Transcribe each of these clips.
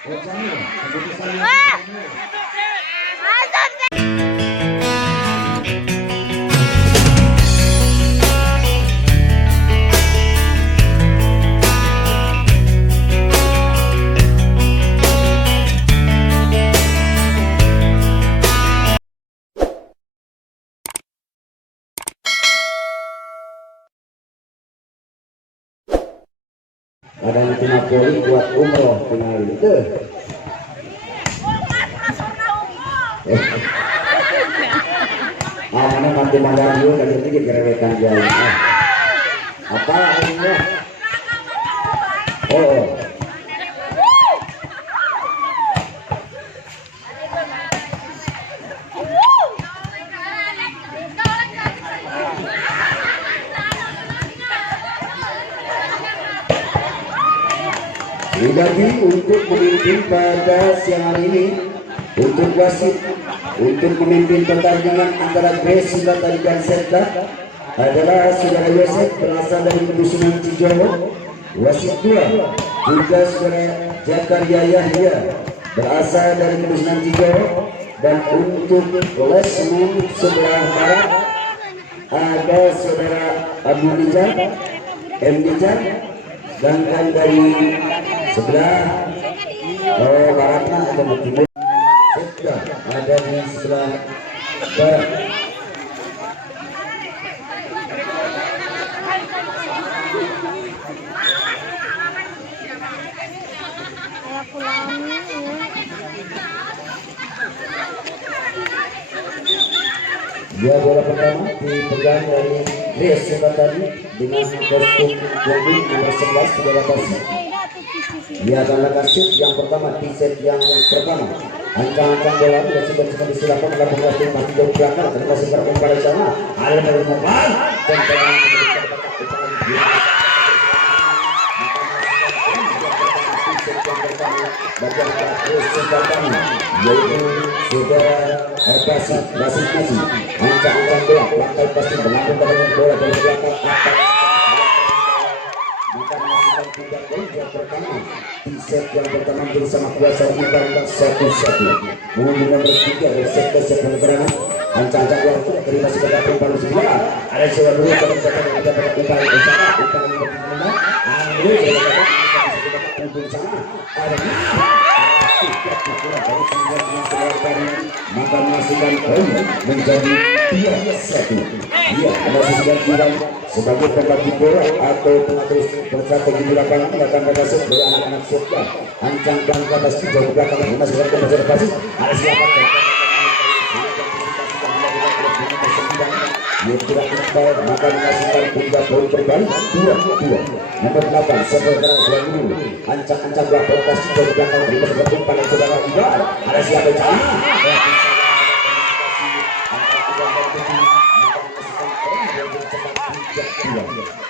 Ada yang cuma poli buat umroh tinggal itu. Mana nanti magang dulu dan itu gerekan jalan. Apa ini? Oh. Dibagi untuk memimpin pada siang hari ini untuk wasit untuk memimpin pertandingan antara Gresik dan Serta adalah saudara Yosef berasal dari Dusunan Cijowo. Wasit 2 juga saudara Jakaria Yahya berasal dari Dusunan Cijowo, dan untuk Lesmon sebelah barat ada saudara Abu Nijar M Nijar, dan dari sebelah baratnya atau timur ada di sebelah barat. Dia bola pertama dipegang dari Ries tadi dengan kostum jombi nomor 11 saudara kasih. Dia adalah kasih yang pertama di set yang pertama. Ancang-ancang bola sudah sudah disilakan melakukan kasih masih jauh belakang. Terima kasih kepada pada sana. Ada dari Mopan dan bagian kesempatan yaitu saudara Basit Nasi. Ancang-ancang bola lantai pasti melakukan bola dari belakang akan tidak yang pertama di set yang pertama bersama kuasa Iban 1-1 mengunggul nomor 3 dari set ke set penerangan. Ancang-ancang bola sudah terima sebagai umpan sebelah. Ada seorang dulu yang mencatat yang dapat umpan bersama umpan yang berguna. Andrew yang dapat umpan sama ada maka menghasilkan poin menjadi 3-1. Dia menghasilkan Iban sebagai pembagi bola atau pengatur strategi di lapangan akan berhasil dari anak-anak Sofia. Ancang dan atas jauh belakang menghasilkan konservasi. Ada siapa yang tidak mental maka menghasilkan pundak poin kembali 2-2. Nomor 8 sebenarnya selain dulu ancang-ancang belakang lokasi jauh belakang terima sebagai umpan yang saudara Iban. Ada siapa yang salah?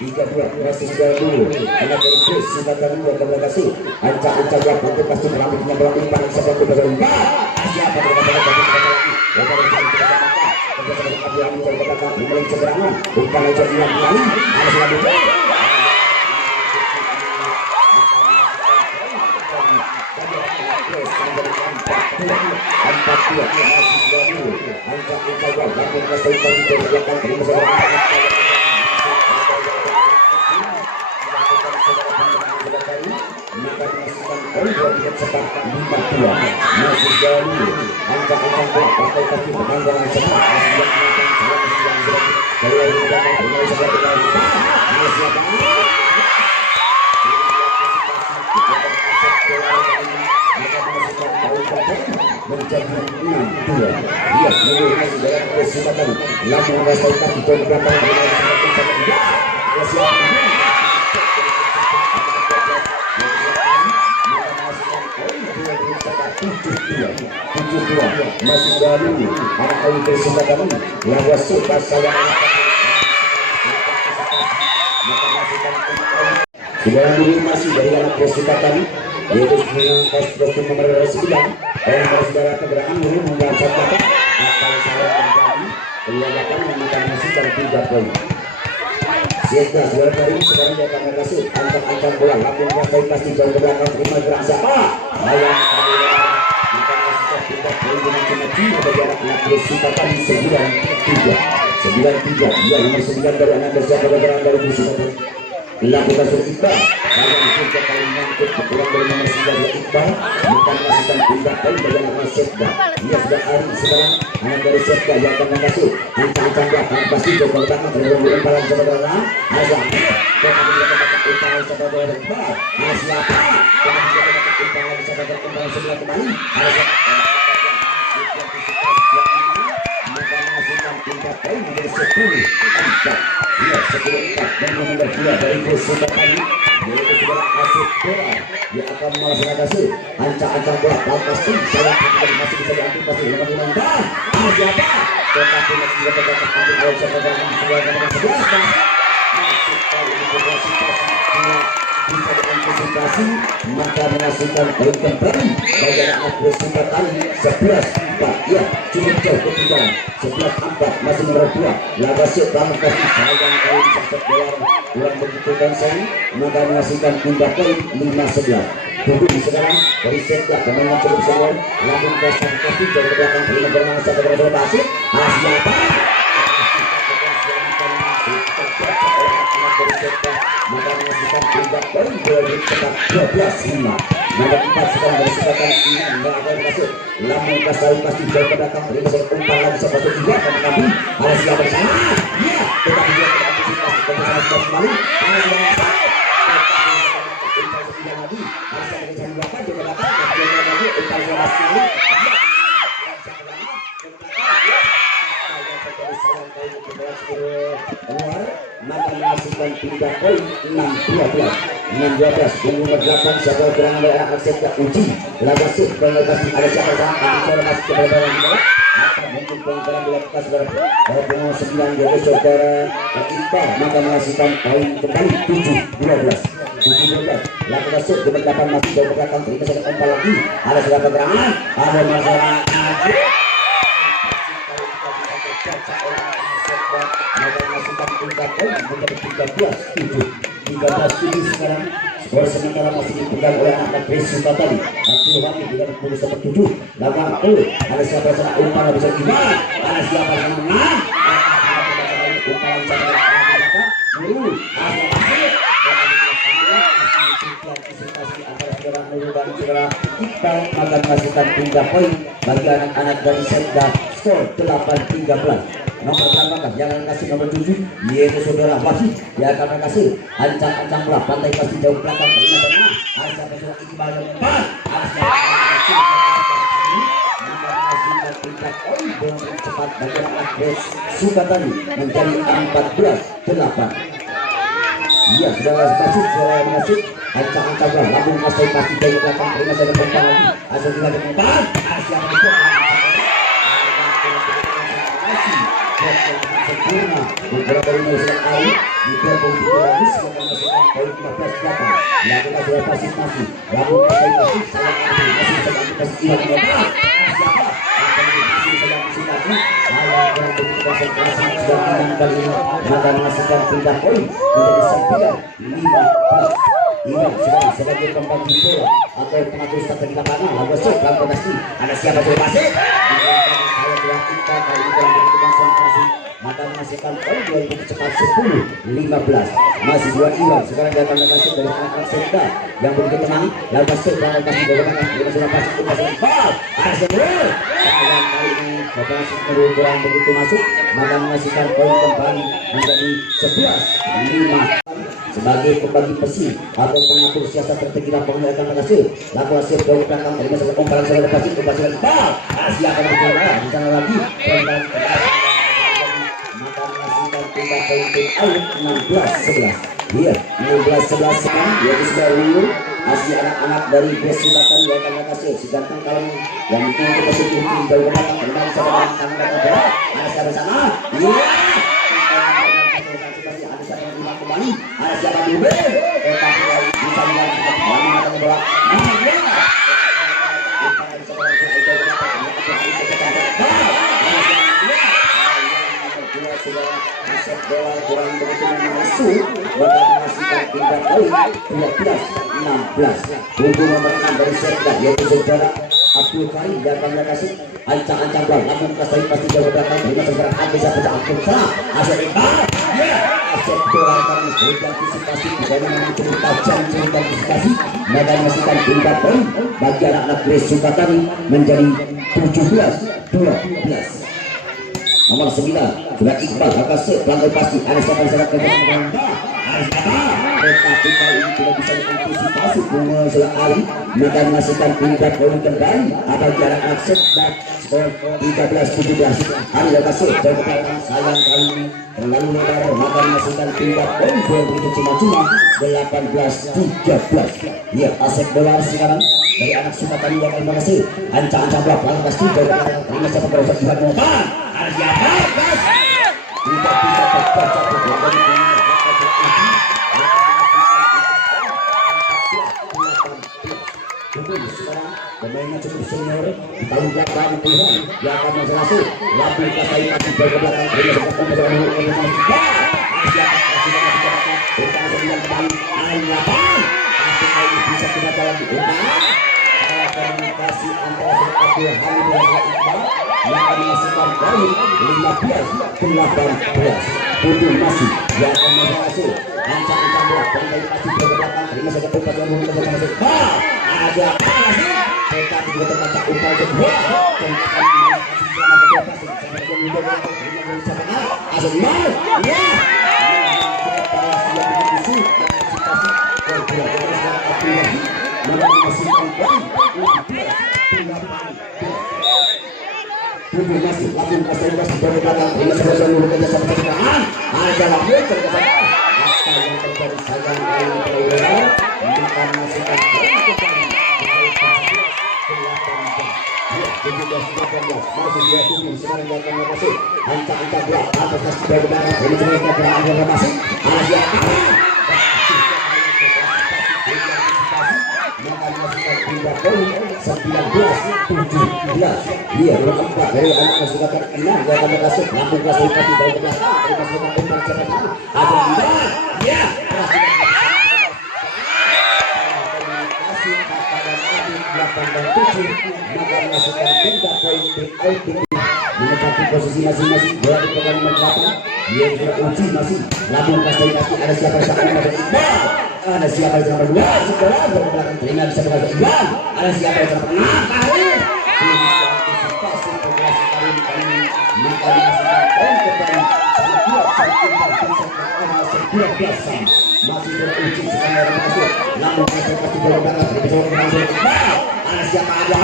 Tiga dua masih sudah dulu anak Inggris silakan dua terima kasih. Ancang-ancang belakang itu pasti melampinya bola umpan yang seperti pada Iban. Siapa berkata lagi mulai seberangan umpan yang jadi kembali harus dilakukan. Empat dua masih sudah dulu ancang-ancang belakang kesulitan di belakang terima seberangan. Masih jauh ancang-ancang bola partai kaki penanggalan semua menjadi 6-2. Dia mulai dalam kesempatan langsung merasakan di belakang masih baru anak kali kesempatan lawan suka saya sudah dulu masih dari anak kesempatan yaitu dengan kostum nomor 9 dan saudara pergerakan dulu membaca kata apa yang saya terjadi kelihatan memakan masih dari 3 poin Zeta juara dari sekarang dia akan kasih ancang-ancang bola langsung sampai pasti jauh ke belakang terima gerak siapa ayam maka sudah kita dengan cuma berjarak terus sifatkan 9-3 dia nomor 9 dari anak siapa bergerak dari Busipatan lakukan Iqbal ayam juga kali mangkuk kurang dari nomor 9 Iqbal bukan melakukan tindak poin dari anak Setda dia sudah hari sekarang anak dari Setda yang akan mengasuh ancang-ancang belakang pasti jauh ke belakang dari umpalan saudara ayam dia akan melaksanakan ancang-ancang bola pasti salah masih bisa diantisipasi dengan menang siapa tetapi masih bisa terdapat oleh saudara bisa diantisipasi maka menghasilkan poin kembali bagi anak Busipatan 11-4 ya cukup jauh ketinggalan 11-4 masih nomor 2 laga siap banget kasih sayang kali bisa terkeluar kurang begitu konsen maka menghasilkan tindak poin 5-11 tunggu di sekarang dari Setda kemana cukup semua langsung kasih jauh ke belakang terima bermain satu berapa basit siapa maka menghasilkan tindak poin 12-5 nomor 4 sekarang bersihkan ini tidak akan masuk lamun kasih pasti jauh ke belakang terima umpan lagi sampai juga akan kami ada siap bersama ya tetapi dia tidak antisipasi kebesaran kembali ada yang lagi harus ada kesan belakang juga datang dan dia lagi umpan sekali maka menghasilkan tindak poin 6-12 umur 8 siapa gerangan dari anak Setda uji laga sip penelitian ada siapa sama bicara masih kepada maka mungkin pengejaran dilakukan saudara pengawal 9 jadi saudara Iqbal maka menghasilkan poin kembali 7-12 lakukan sip di depan masih jauh ke belakang terima satu umpan lagi ada siapa gerangan ada masalah sekarang skor sementara masih dipegang oleh anak Busipatan Abdul Hamid dengan 10-7 laga ada siapa sana umpan bisa gimana ada siapa sana umpan Iqbal maka menghasilkan 3 poin bagi anak-anak dari Setda skor 8-13 nomor berapakah yang akan kasih nomor 7 yaitu saudara Wahid dia akan kasih ancang-ancang bola pantai pasti jauh belakang terima tengah ada saudara Iqbal yang empat ada tingkat poin dengan cepat bagi anak Busipatan menjadi 14-8 iya saudara Basit saudara Basit ancang-ancang bola lambung masih pasti jauh belakang terima saudara empat lagi asal juga empat Asia sempurna beberapa dari musim air di 2017 semoga masukkan poin 15 data lakukan sudah pasti masih lalu pakai pasti saya masih bisa kasih iwan siapa akan dikasih saya kasih lagi kalau yang begitu konsentrasi sudah menang kali ini maka menghasilkan 3 poin menjadi 9-15 ini sekarang sebagai pembagi bola atau pengatur strategi lapangan lalu sekarang pasti ada siapa coba pasti saya dilakukan kali ini dalam begitu konsentrasi maka menghasilkan poin 2000 cepat 10-15 masih 2 iwan sekarang datang masuk dari anak Setda yang begitu tenang lalu masuk dan kasih bagaimana dengan sudah pasti itu masuk bal ada sebelum sayang kali ini operasi kurang begitu masuk maka menghasilkan poin kembali menjadi 11-5 sebagai pembagi besi atau pengatur siasat strategi lapangan akan berhasil lakukan save jauh belakang dari masa komparan saya lepas itu bal Asia akan berjalan di sana lagi maka menghasilkan tindak poin out 16-11 iya 16-11 sekarang yaitu sudah unggul masih anak-anak dari Busipatan yang akan berhasil sedangkan kalau yang itu kita sedih jauh belakang dengan saudara ada siapa sana iya ada siapa dulu tetapi bisa dilakukan mengatakan bahwa bola kurang begitu masuk menghasilkan tingkat poin 12-16. Tunggu nomor 6 dari Serda yaitu saudara Abdul Karim dan kami kasih ancang-ancang bola namun kasih pasti jauh datang dengan segera bisa pecah akun salah Asep Iqbal ya Asep bola kami berikan antisipasi bagaimana mencukup tajam cerita antisipasi menghasilkan tingkat poin bagi anak-anak Grace Sukatani menjadi 17-12. Nomor 9 sudah Iqbal Hakase pelanggar pasti ada siapa yang sangat keras menambah ada siapa tetapi kali ini tidak bisa diantisipasi pengusaha Ali maka menghasilkan tingkat poin kembali apalagi anak akses dan skor 13-17 Ali Hakase jauh ke belakang sayang kali ini terlalu lebar maka menghasilkan tingkat poin begitu cuma-cuma 18-13. Ya Asep Dolar sekarang dari anak Sukatani yang terima kasih ancang-ancang bola pelanggar pasti jauh ke belakang terima siapa berusaha Tuhan Mohan ada siapa tidak bisa terbaca sekarang pemainnya cukup senior di tahun belakang Tuhan yang akan menjelaskan labu kasai masih jauh ke belakang dia sempat menjelaskan bisa kita jalan di komunikasi antara Abdul Hamid dan Iqbal yang akan menghasilkan poin 15-18. Putih masih yang akan menghasil ancang-ancang bola pemain pasti jauh ke belakang terima saja umpan yang menggunakan bersama Iqbal ada tetapi juga terbaca umpan kedua Putih masih lakukan kasih masih dari belakang ini sebesar dulu kerja sama percikaan ada lagi terkata apa yang terjadi sayang kali ini perawira bukan masukkan masih dia tunggu sekarang dia akan masuk ancang-ancang bola atas kasih dari belakang ini sebenarnya berada di masih ada dia pindah poin 19-17 dia berempat dari anak Sukatani Ina yang akan berhasil langsung kasih pasti dari belakang dari pasukan umpan cepat ada tidak ya kasih kata dan adik 8 dan 7 maka menghasilkan pindah poin di outing menempati posisi masing-masing bola dipegang nomor 8 dia sudah uji masih langsung kasih ada siapa yang akan masuk Iqbal ada siapa yang nomor 2 setelah belakang telinga bisa berkata Iqbal ada siapa yang nomor 6 antisipasi progresi kali ini maka dimasukkan poin kembali masih beruji sekarang dari masuk namun masih pasti belakang bisa berkata Iqbal ada siapa ada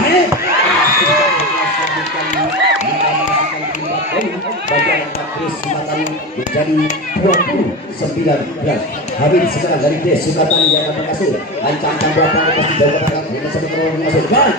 bagi anak Grace Sukatani menjadi 20-19. Habis sekarang dari Grace Sukatani yang akan berhasil ancang-ancang bola pasti jauh ke belakang dengan satu terlalu masuk dan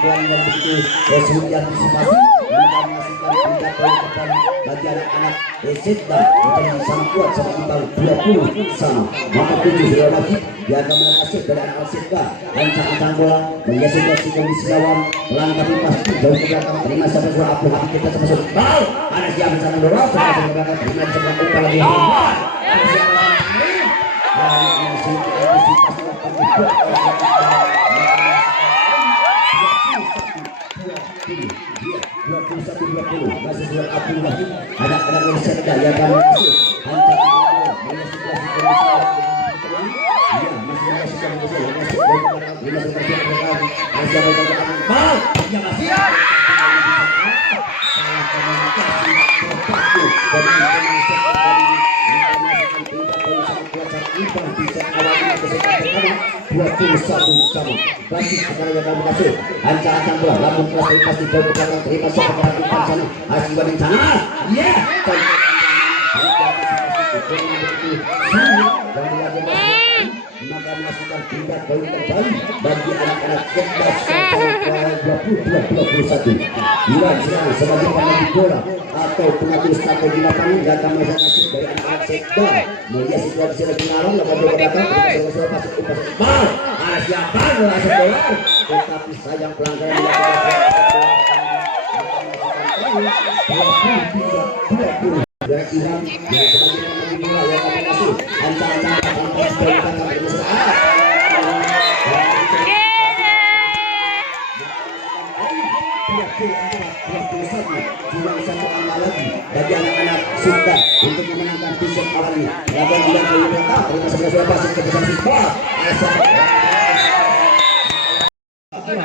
yang begitu sulit diantisipasi menghasilkan pindah poin kembali bagi anak-anak Resetda menjadi sangat kuat seperti tahun 20 sama maka 7 sudah lagi dia akan berhasil dari anak Resetda ancang-ancang bola menghasilkan kondisi lawan melangkapi pasti jauh ke belakang terima siapa bola Abdul Hamid kita masuk bal ada siapa yang sangat dorong sama ke belakang terima siapa umpan lagi ada siapa yang masih antisipasi masih sudah Abdul Hamid anak-anak yang serta yang akan masuk sama pasti sekarang yang akan masuk ancang-ancang bola lambung keras pasti jauh ke belakang terima siapa perhatikan sana hasil banding sana ya maka menghasilkan pindah poin kembali bagi anak-anak kelas 22-21 Iwan sekarang sebagai pemain bola atau pengatur strategi lapangan dan akan menghasilkan dari anak-anak Sekda melihat situasi lagi ngarang lakukan bola datang masuk bal ada siapa bola bola tetapi sayang pelanggaran dilakukan 23-20 Iwan yang sebagai pemain bola yang akan masuk bagi anak-anak Sunda untuk memenangkan t-shirt awal ini. Lawan tidak terlibat, terima kasih sudah pasang ke depan siswa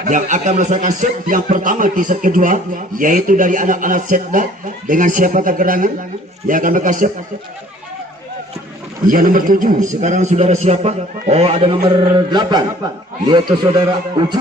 yang akan melaksanakan set yang pertama di set kedua, yaitu dari anak-anak Setda. Dengan siapakah gerangan yang akan mereka set? Ya, nomor 7 sekarang saudara siapa? Oh, ada nomor 8 yaitu saudara Uji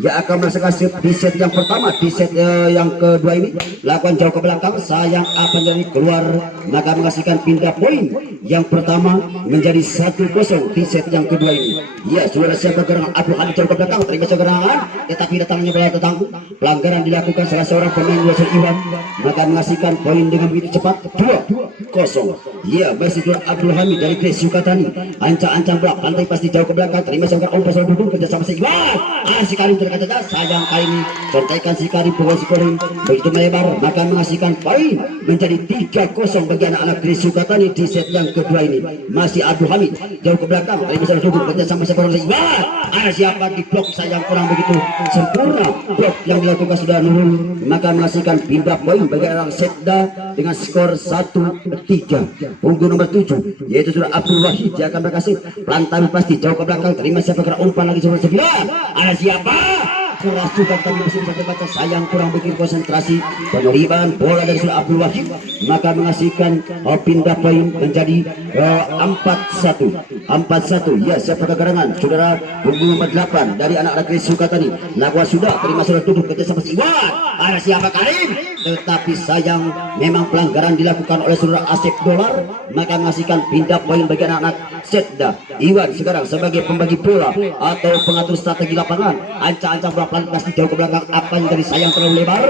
yang akan melaksanakan set di set yang pertama. Di set yang kedua ini lakukan jauh ke belakang, sayang apa jadi keluar, maka menghasilkan pindah poin yang pertama menjadi 1-0 di set yang kedua ini. Ya, saudara siapa gerangan Abdul Hamid jauh ke belakang, terima serangan tetapi datangnya bola tertangguh, pelanggaran dilakukan salah seorang pemain Wilson Iwan, maka menghasilkan poin dengan begitu cepat 2-0. Ya, masih Abdul Hamid dari Grace Yukatani, ancang-ancang bola pantai pasti jauh ke belakang, terima serangan umpan soal duduk kerja sama si Iwan. Si Karim terkata sayang kali ini contekan si Karim pukul si Karim begitu melebar, maka menghasilkan poin menjadi 3-0 bagi anak-anak Grace Yukatani di set yang kedua ini. Masih Abdul Hamid jauh ke belakang, terima serangan duduk kerja sama si Iwan. Siapa di blok sayang kurang begitu sempurna blok yang dilakukan sudah Nurul, maka menghasilkan pindah poin bagi anak Setda dengan skor 1-3. Unggul nomor 7 yaitu sudah Abdul Wahid yang akan berkasih pelantai pasti jauh ke belakang, terima siapa kena umpan lagi nomor 9. Ada siapa? Keras juga tapi masih bisa terbaca, sayang kurang begitu konsentrasi. Penerimaan bola dari sudah Abdul Wahid, maka menghasilkan pindah poin menjadi 4-1. Ya, siapa kegerangan saudara unggul nomor 8 dari anak-anak Grace Yukatani. Lakukan sudah terima sudah duduk kerja sama si Iwan. Ada siapa Karim? Tetapi sayang memang pelanggaran dilakukan oleh saudara Asep Dolar, maka menghasilkan pindah poin bagi anak-anak Setda. Iwan sekarang sebagai pembagi bola atau pengatur strategi lapangan, ancang-ancang bola pelan pasti jauh ke belakang, apa yang dari sayang terlalu lebar,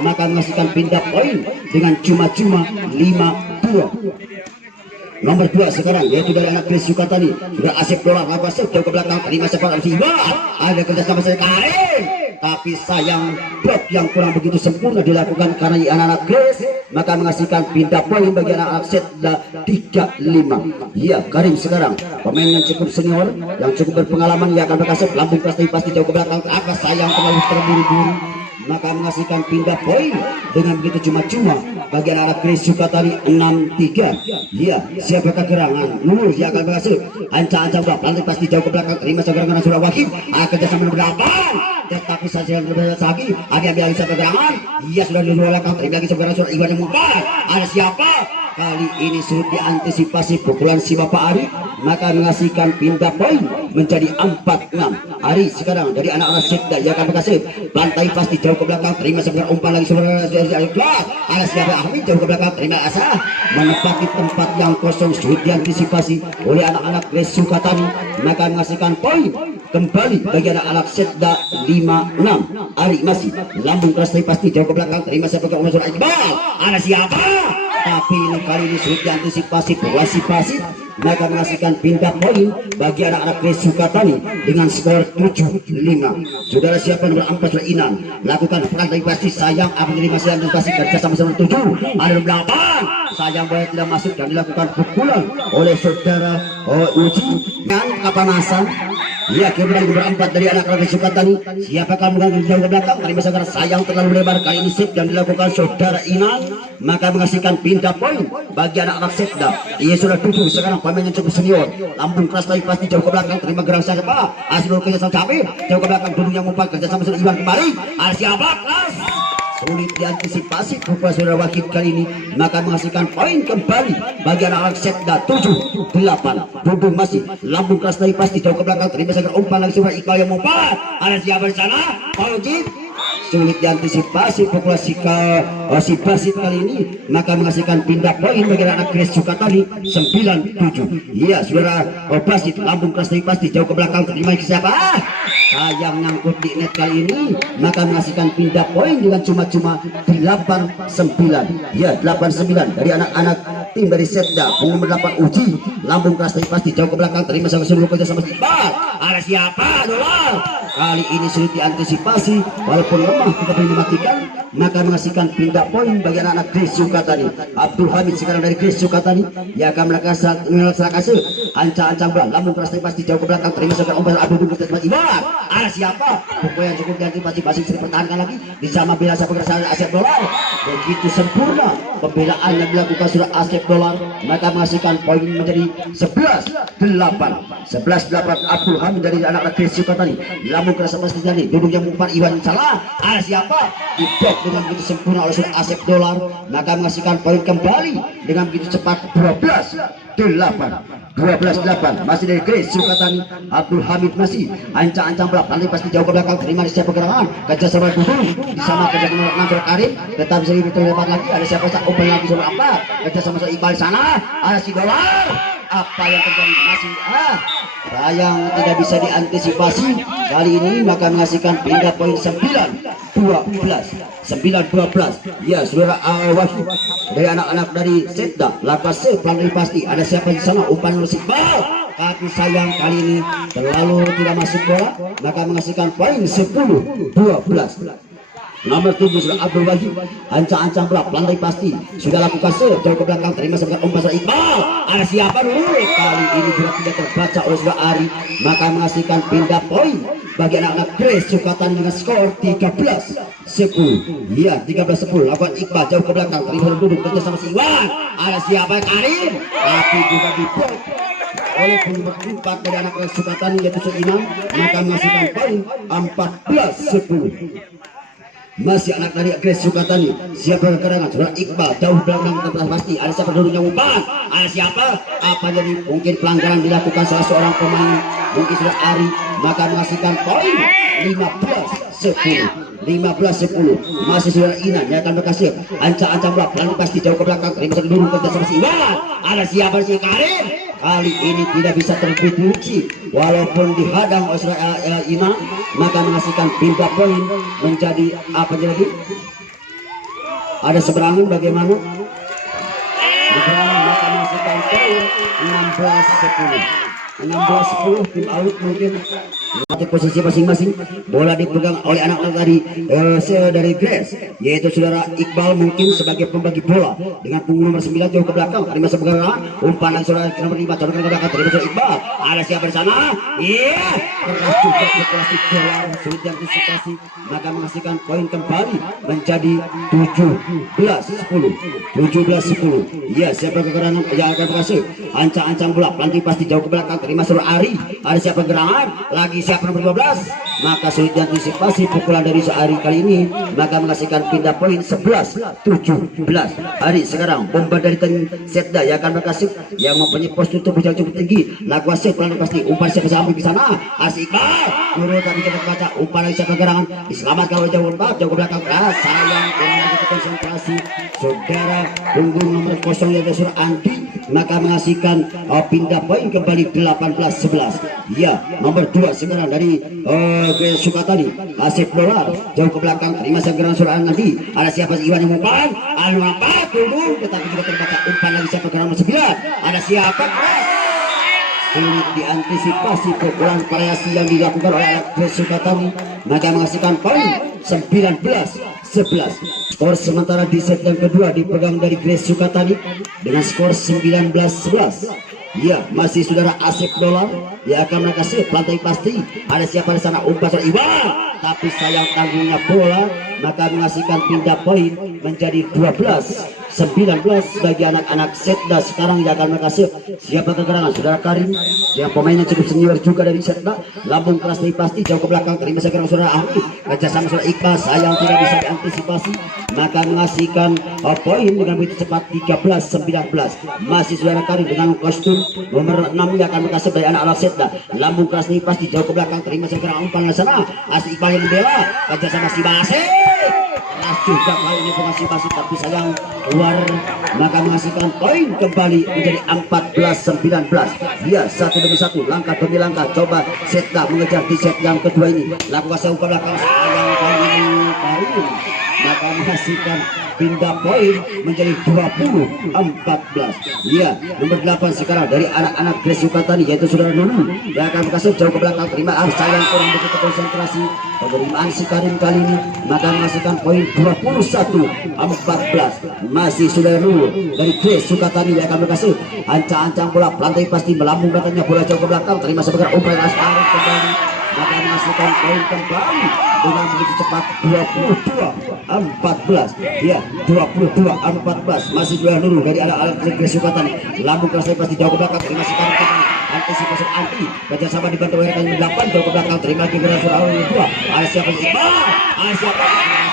maka menghasilkan pindah poin dengan cuma-cuma 5-2. Nomor 2 sekarang yaitu dari anak Grace Yukatani, sudah Asep Dolar lakukan jauh ke belakang, terima sepak si Iwan. Ada kerja sama saya Karim, tapi sayang blok yang kurang begitu sempurna dilakukan karena anak-anak Grace, maka menghasilkan pindah poin bagi anak-anak Setda 3-5. Ya, Karim sekarang pemain yang cukup senior, yang cukup berpengalaman, yang akan berkasih lambung pasti jauh ke belakang, apa sayang terlalu terburu-buru, maka menghasilkan pindah poin dengan begitu cuma-cuma bagi anak-anak Grace Yukatani 6-3. Ya, siapakah gerangan Nur yang akan berhasil ancang-ancang bola pantai pasti jauh ke belakang, terima segerangan sudah Wahid kerjasama nomor 8, tetapi saja berbeda lagi ada yang bisa kegerangan. Iya, sudah di luar belakang, terima lagi segerangan sudah Iwan yang mengumpan. Ada siapa? Kali ini sudah diantisipasi pukulan si Bapak Ari, maka menghasilkan pindah poin menjadi 4-6. Ari sekarang dari anak-anak Setda yang akan berhasil pantai pasti jauh ke belakang, terima segerangan umpan lagi sebenarnya ada siapa Ahmad jauh ke belakang, terima asah menempati tempat yang kosong, sudah diantisipasi oleh anak-anak Grace Yukatani, maka menghasilkan poin kembali bagi anak-anak Setda 5-6. Ari masih lambung keras tapi pasti jauh ke belakang, terima siapa Umar Iqbal. Ada siapa? Tapi ini kali ini sudah diantisipasi wasit, maka menghasilkan pindah poin bagi anak-anak Grace Yukatani dengan skor 7-5. Saudara siapa nomor 4 sudah Inan lakukan peran tapi pasti sayang apa jadi masih antisipasi kerja sama-sama 7. Ada nomor 8 sayang bola tidak masuk dan dilakukan pukulan oleh saudara Uji dan kepanasan. Ya, kembali nomor 4 dari anak Grace Yukatani, siapakah mengganggu jauh ke belakang, terima sekarang sayang terlalu lebar, kali ini sip yang dilakukan saudara Inan, maka menghasilkan pindah poin bagi anak-anak Setda. Ia sudah duduk sekarang pemain yang cukup senior, lambung keras tapi pasti jauh ke belakang, terima gerak saya Pak Asrul kerja sama Cabe jauh ke belakang, duduk yang umpan kerja sama Iwan kembali. Ada siapa? Sulit diantisipasi pukulan saudara Wakil kali ini, maka menghasilkan poin kembali bagi anak-anak Setda 7-8. Duduk masih lambung keras tapi pasti jauh ke belakang, terima sekarang umpan lagi saudara Iqbal yang umpan. Ada siapa di sana? Wajib sulit diantisipasi pukulan si Basit kali ini, maka menghasilkan pindah poin bagi anak Grace Yukatani 9-7. Iya, saudara Basit lambung keras tapi pasti jauh ke belakang, terima siapa? Sayang nyangkut di net kali ini, maka menghasilkan pindah poin dengan cuma-cuma 8-9. Ya, 8-9 dari anak-anak tim dari Setda. Nomor 8 Uji lambung keras tapi pasti jauh ke belakang, terima sama seluruh kerja sama Iqbal. Ada siapa? Dolar. Kali ini sulit diantisipasi walaupun lemah tetapi dimatikan. maka menghasilkan pindah poin bagi anak-anak Grace Sukatani. Abdul Hamid sekarang dari Grace Sukatani, ia akan melaksanakan ancang-ancang bola, namun keras pasti jauh ke belakang, terima sekarang umpan adu dulu tempat Iwan. Ada siapa? Pukul yang cukup ganti masing-masing dipertahankan lagi di sama bila siapa kerasaan Asep Dolar. Begitu sempurna pembelaan yang dilakukan sudah Asep Dolar, maka menghasilkan poin menjadi 11-8. 11-8 Abdul Hamid dari anak-anak Grace Sukatani. Namun keras pasti jadi duduk yang umpan Iwan salah. Ada siapa? Diblok dengan begitu sempurna oleh sudah Asep Dolar, maka menghasilkan poin kembali dengan begitu cepat 12-8 masih dari Grace Sukatani. Abdul Hamid masih ancang-ancang bola, nanti pasti jauh ke belakang, terima di siapa pergerakan kerja sama duduk di sama kerja nomor 6 Karim, tetap bisa lebih terlebat lagi. Ada siapa umpan lagi sama apa kerja sama Iqbal sana, ada si Dolar. Apa yang terjadi? Masih sayang tidak bisa diantisipasi kali ini, maka menghasilkan pindah poin 9-12. Ya saudara, Wahyu dari anak-anak dari Setda lapas pelan pasti. Ada siapa di sana umpan oleh Iqbal, tapi sayang kali ini terlalu tidak masuk bola, maka menghasilkan poin 10-12. Nomor 7 sudah Abdul Wahyu, ancang-ancang bola pelan pasti sudah lakukan jauh ke belakang, terima sebagai umpan dari Iqbal. Ada siapa dulu? Kali ini bola tidak terbaca oleh sudah Ari, maka menghasilkan pindah poin bagi anak-anak Grace Sukatani dengan skor 13-10. Ya, 13-10. Lakukan Iqbal jauh ke belakang, terima duduk kerja sama si Iwan. Ada siapa Karim? Tapi juga diblok oleh nomor 4 dari anak Grace Sukatani yaitu Imam, maka menghasilkan poin 14-10. Masih anak dari Grace Sukatani, siapa kekerangan sudah Iqbal jauh belakang tempat pasti. Ada siapa dulunya umpan? Ada siapa? Apa jadi mungkin pelanggaran dilakukan salah seorang pemain, mungkin sudah Ari, maka menghasilkan poin 15-10. Masih saudara Inan yang akan berhasil ancang-ancang bola pelan pasti jauh ke belakang, terima dulu kerja sama si Iwan. Ada siapa si Karim? Kali ini tidak bisa terprediksi, walaupun dihadang oleh saudara Inan, maka menghasilkan pindah poin menjadi apa jadi? Ada seberangan bagaimana? Seberangan maka menghasilkan poin 16-10 tim out mungkin mati posisi masing-masing. Bola dipegang oleh anak-anak dari Grace, yaitu saudara Iqbal mungkin sebagai pembagi bola dengan punggung nomor 9 jauh ke belakang, terima sebagai umpan dari saudara nomor 5 jauh ke belakang, terima saudara Iqbal. Ada siapa di sana? Iya, keras juga berkelas bola, sulit diantisipasi, maka menghasilkan poin kembali menjadi 17-10. Iya, siapa kegerangan yang akan berhasil ancang-ancang bola pelanti pasti jauh ke belakang, terima saudara Ari. Ada siapa gerangan lagi, siapa nomor 12, maka sulit diantisipasi pukulan dari Ari kali ini, maka menghasilkan pindah poin 11-17. Ari sekarang bomba dari tim Setda yang akan berhasil, yang mempunyai postur tubuh yang cukup tinggi, lakukan pelan pasti umpan siapa sampai di sana. Iqbal turun tapi tidak baca umpan dari siapa gerangan, diselamatkan oleh jauh ke belakang. Sayang dengan begitu konsentrasi saudara punggung nomor 0 yaitu Sur Andi, maka menghasilkan pindah poin kembali 18-11. Ya, nomor 2 sekarang dari Grace Sukatani, Asep Dolar jauh ke belakang, terima sekarang Sur Andi. Ada siapa Iwan yang umpan? Al-Wafat turun tetapi juga terbaca umpan lagi siapa gerangan nomor 9. Ada siapa? Sulit diantisipasi pukulan variasi yang dilakukan oleh anak Grace Sukatani, maka menghasilkan poin 19-11. Skor sementara di set yang kedua dipegang dari Grace Sukatani dengan skor 19-11. Ya, masih saudara Asep Dolar yang akan mengasih pelantai pasti. Ada siapa di sana? Umpan dari Iwan, tapi sayang tanggungnya bola, maka menghasilkan pindah poin menjadi 12-19 bagi anak-anak Setda. Sekarang yang akan mengasih siapa kegerangan? Saudara Karim yang pemainnya cukup senior juga dari Setda, lambung keras dari pasti jauh ke belakang, terima sekarang saudara Ahli kerjasama saudara Iqbal, sayang tidak bisa diantisipasi, maka menghasilkan poin dengan begitu cepat 13-19. Masih saudara Karim dengan kostum nomor 6 yang akan berkasih dari anak-anak Setda, lambung keras dari pasti jauh ke belakang, terima sekarang umpan di sana. Iqbal yang membela kerjasama si Basir, keras juga kali ini penghasil, tapi sayang keluar, maka menghasilkan poin kembali menjadi 14-19. Ya, satu demi satu, langkah demi langkah coba Setda mengejar di set yang kedua ini. Lakukan umpan belakang, sayang kali ini Karim maka menghasilkan pindah poin menjadi 20-14. Ya, nomor 8 sekarang dari anak-anak Gres Sukatani yaitu saudara Nunu yang akan berkasih jauh ke belakang. Terima sayang kurang begitu konsentrasi penerimaan si Karim kali ini, maka menghasilkan poin 21-14. Masih saudara Nunu dari Gres Sukatani yang akan berkasih ancang-ancang bola pelantai pasti melambung katanya bola jauh ke belakang. Terima sebagai umpan Asari kembali, maka menghasilkan poin kembali dengan begitu cepat 22-14. Ya, 22-14. Masih dua Nurul dari anak-anak Gres Sukatani. Lambung keras pasti jauh ke belakang. Terima kasih kembali antisipasi anti kerjasama dibantu oleh rekan 8 jauh ke belakang. Terima kasih kepada Surabaya 2. Ada siapa sih? Ada siapa?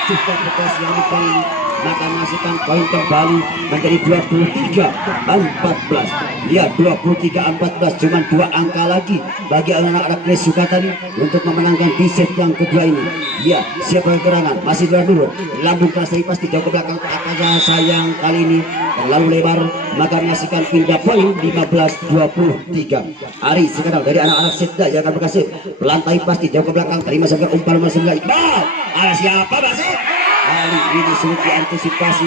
Juga bekas yang dipilih, maka menghasilkan poin kembali menjadi 23-14. Ya, 23-14. Cuma 2 angka lagi bagi anak-anak Gres Sukatani untuk memenangkan di set yang kedua ini. Ya, siapa yang gerangan? Masih dua dulu. Lambung keras pasti jauh ke belakang. Akaza sayang kali ini terlalu lebar, maka menghasilkan pindah poin 15-23. Ari sekarang dari anak-anak Setda yang akan berkasih pelantai pasti jauh ke belakang. Terima sebagai umpan masuk lagi. Iqbal, ada siapa masih? Kali ini sulit diantisipasi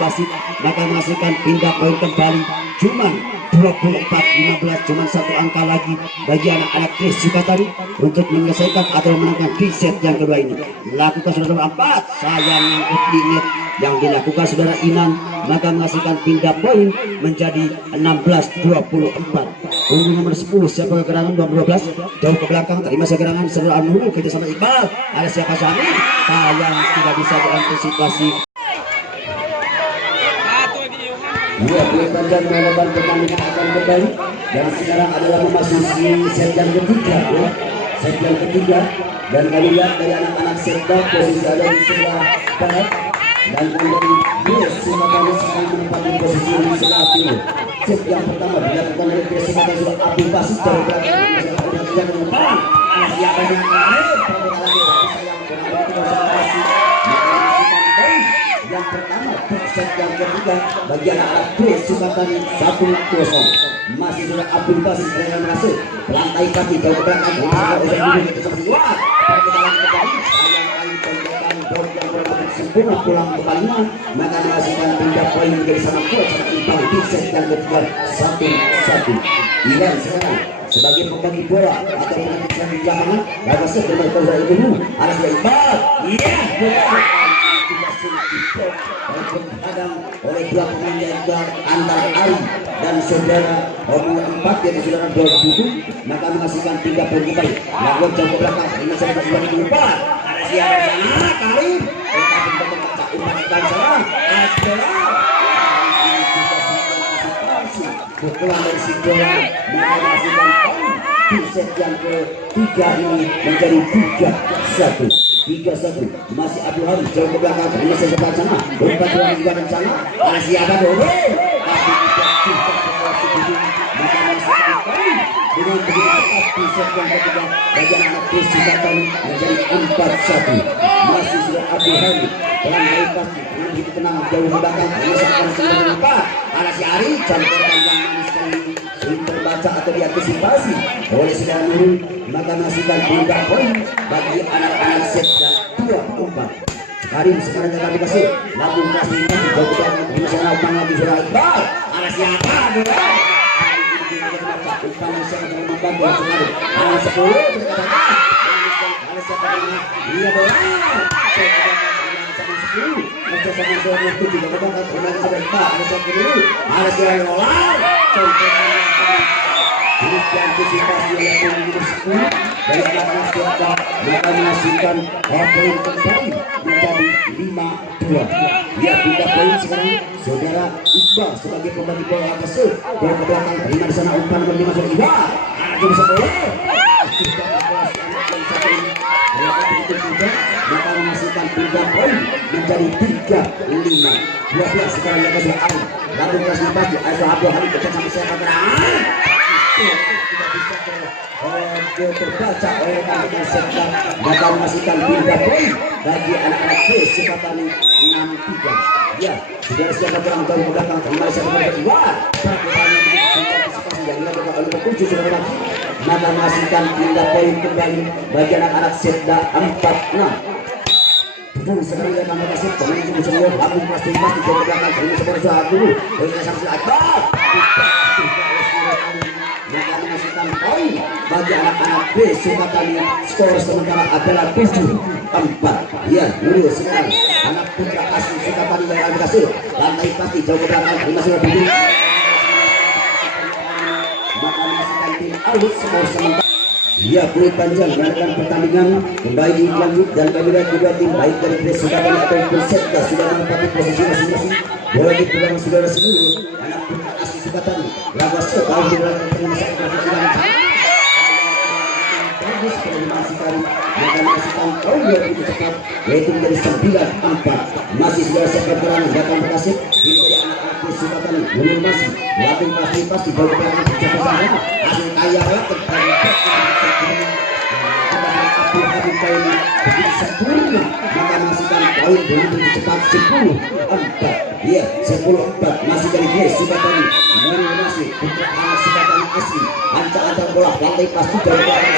wasit, maka menghasilkan pindah poin kembali. Cuman 24-15, cuman 1 angka lagi bagi anak-anak Gres Sukatani untuk menyelesaikan atau memenangkan di set yang kedua ini. Lakukan saudara 4, sayang yang yang dilakukan saudara Iman, maka menghasilkan pindah poin menjadi 16-24. Unggul nomor 10 siapa kegerangan nomor 12 jauh ke belakang. Terima segerangan saudara Nurul kerja sama Iqbal. Ada siapa Sami? Sayang tidak bisa diantisipasi. Dua dan melakukan pertandingan akan kembali dan sekarang adalah memasuki set yang ketiga, ya. Set yang ketiga, dan kami lihat dari anak-anak Setda posisi ada di sebelah barat dan dari Gres Sukatani sekarang menempati posisi di sebelah timur. Set yang pertama dilakukan oleh Gres Sukatani sudah Abdul Basit dari belakang yang menyerang. Siapa yang yang pertama di set yang ketiga bagi anak-anak Gres Sukatani 1-0. Masih sudah Abdul Basit yang berhasil lantai kaki jauh ke belakang. Sempurna pulang ke Palembang, maka menghasilkan pindah poin menjadi sama kuat sangat imbang di set yang ketiga 1-1. Dan sekarang sebagai pembagi bola atau penggantikan di belakang, laga set bermain pada itu ada Iqbal. Iya, tidak sulit dihadang oleh dua pemain yaitu antara Ari dan saudara nomor 4 yaitu saudara Dor Dudu, maka menghasilkan 3 poin kembali. Lalu jauh ke belakang, ini saya dapat 24. Ada siapa sana kali? Tetapi berkata umpan dan serang. Pukulan dari si bola menghasilkan poin di set yang ketiga ini menjadi 3-1. Masih Abdul Hari jauh ke belakang. Ini saya sebelah sana. Umpan bola juga dan sana. Ada siapa dulu? Tapi tidak bisa berhasil maka menghasilkan poin dengan begitu cepat di set yang ketiga bagi anak Gres Sukatani menjadi 4-1. Masih sudah Abdul Hari pelan dari pasti dengan begitu tenang jauh ke belakang. Ini sekarang sudah mengapa ada si Ari cantorkan yang manis kali ini sulit terbaca atau diantisipasi oleh saudara Nurul, maka menghasilkan pindah poin bagi anak-anak Setda 2-4. Karim sekarang akan dikasih lambung kasih jauh ke belakang. Ini sana umpan lagi sudah Iqbal. Ada siapa? Umpan yang sangat membantu Karim. Ada 10. Ada siapa? Iya bola. Macam sama seorang itu juga berangkat dengan sampai Pak. Ada siapa dulu? Ada siapa bola? Ini antisipasi yang nomor 10 dari belakang Setda, maka menghasilkan poin kembali menjadi 5-2. Ya, pindah poin sekarang saudara Iqbal sebagai pembagi bola atas bola ke belakang. Terima di sana umpan nomor 5 saudara Iqbal. Ada bisa bola. Maka menghasilkan pindah poin menjadi 3-5. 12 sekarang yang sudah Ali. Lalu kelas lepas di Aisyah Abdul Hamid kecil sampai saya katakan tidak bisa terbaca oleh rekan-rekan Setda, maka menghasilkan pindah poin bagi anak-anak Gres Sukatani 6-3. Ya, sudah siapa kurang tahu ke belakang. Terima kasih kepada kedua yang dilakukan oleh Pekunci sudah lagi, maka menghasilkan pindah poin kembali bagi anak-anak Setda 4-6. Tujuh sekarang dia tambah kasih pemain itu semua lalu pasti di belakang ini seperti dulu dengan sanksi akbar yang menghasilkan poin bagi anak-anak B Sukatani. Skor sementara adalah 7-4. Ya, dulu sekarang anak putra asli Sukatani yang berhasil lantai pasti jauh ke belakang ini masih berdiri maka menghasilkan tim out. Skor sementara ya, peluit panjang mengadakan pertandingan kembali dilanjut dan kami lihat juga tim baik dari Gres Sukatani ataupun Setda sudah menempati posisi masing-masing. Bola dipegang saudara semua anak putra asli Sukatani laga sekali di belakang pengusaha pertandingan bagus pengusaha maka menghasilkan poin yang begitu cepat yaitu menjadi 9-4. Masih saudara sepak perangan datang berhasil ini dari anak-anak Gres Sukatani belum masih latih pasti baru belakang percaya hasil kaya latih begitu sempurna maka menghasilkan poin begitu cepat 10-4. Ya, 10-4 masih dari Gres Sukatani masih putra anak Sukatani asli ancang-ancang bola lantai pasti dari belakang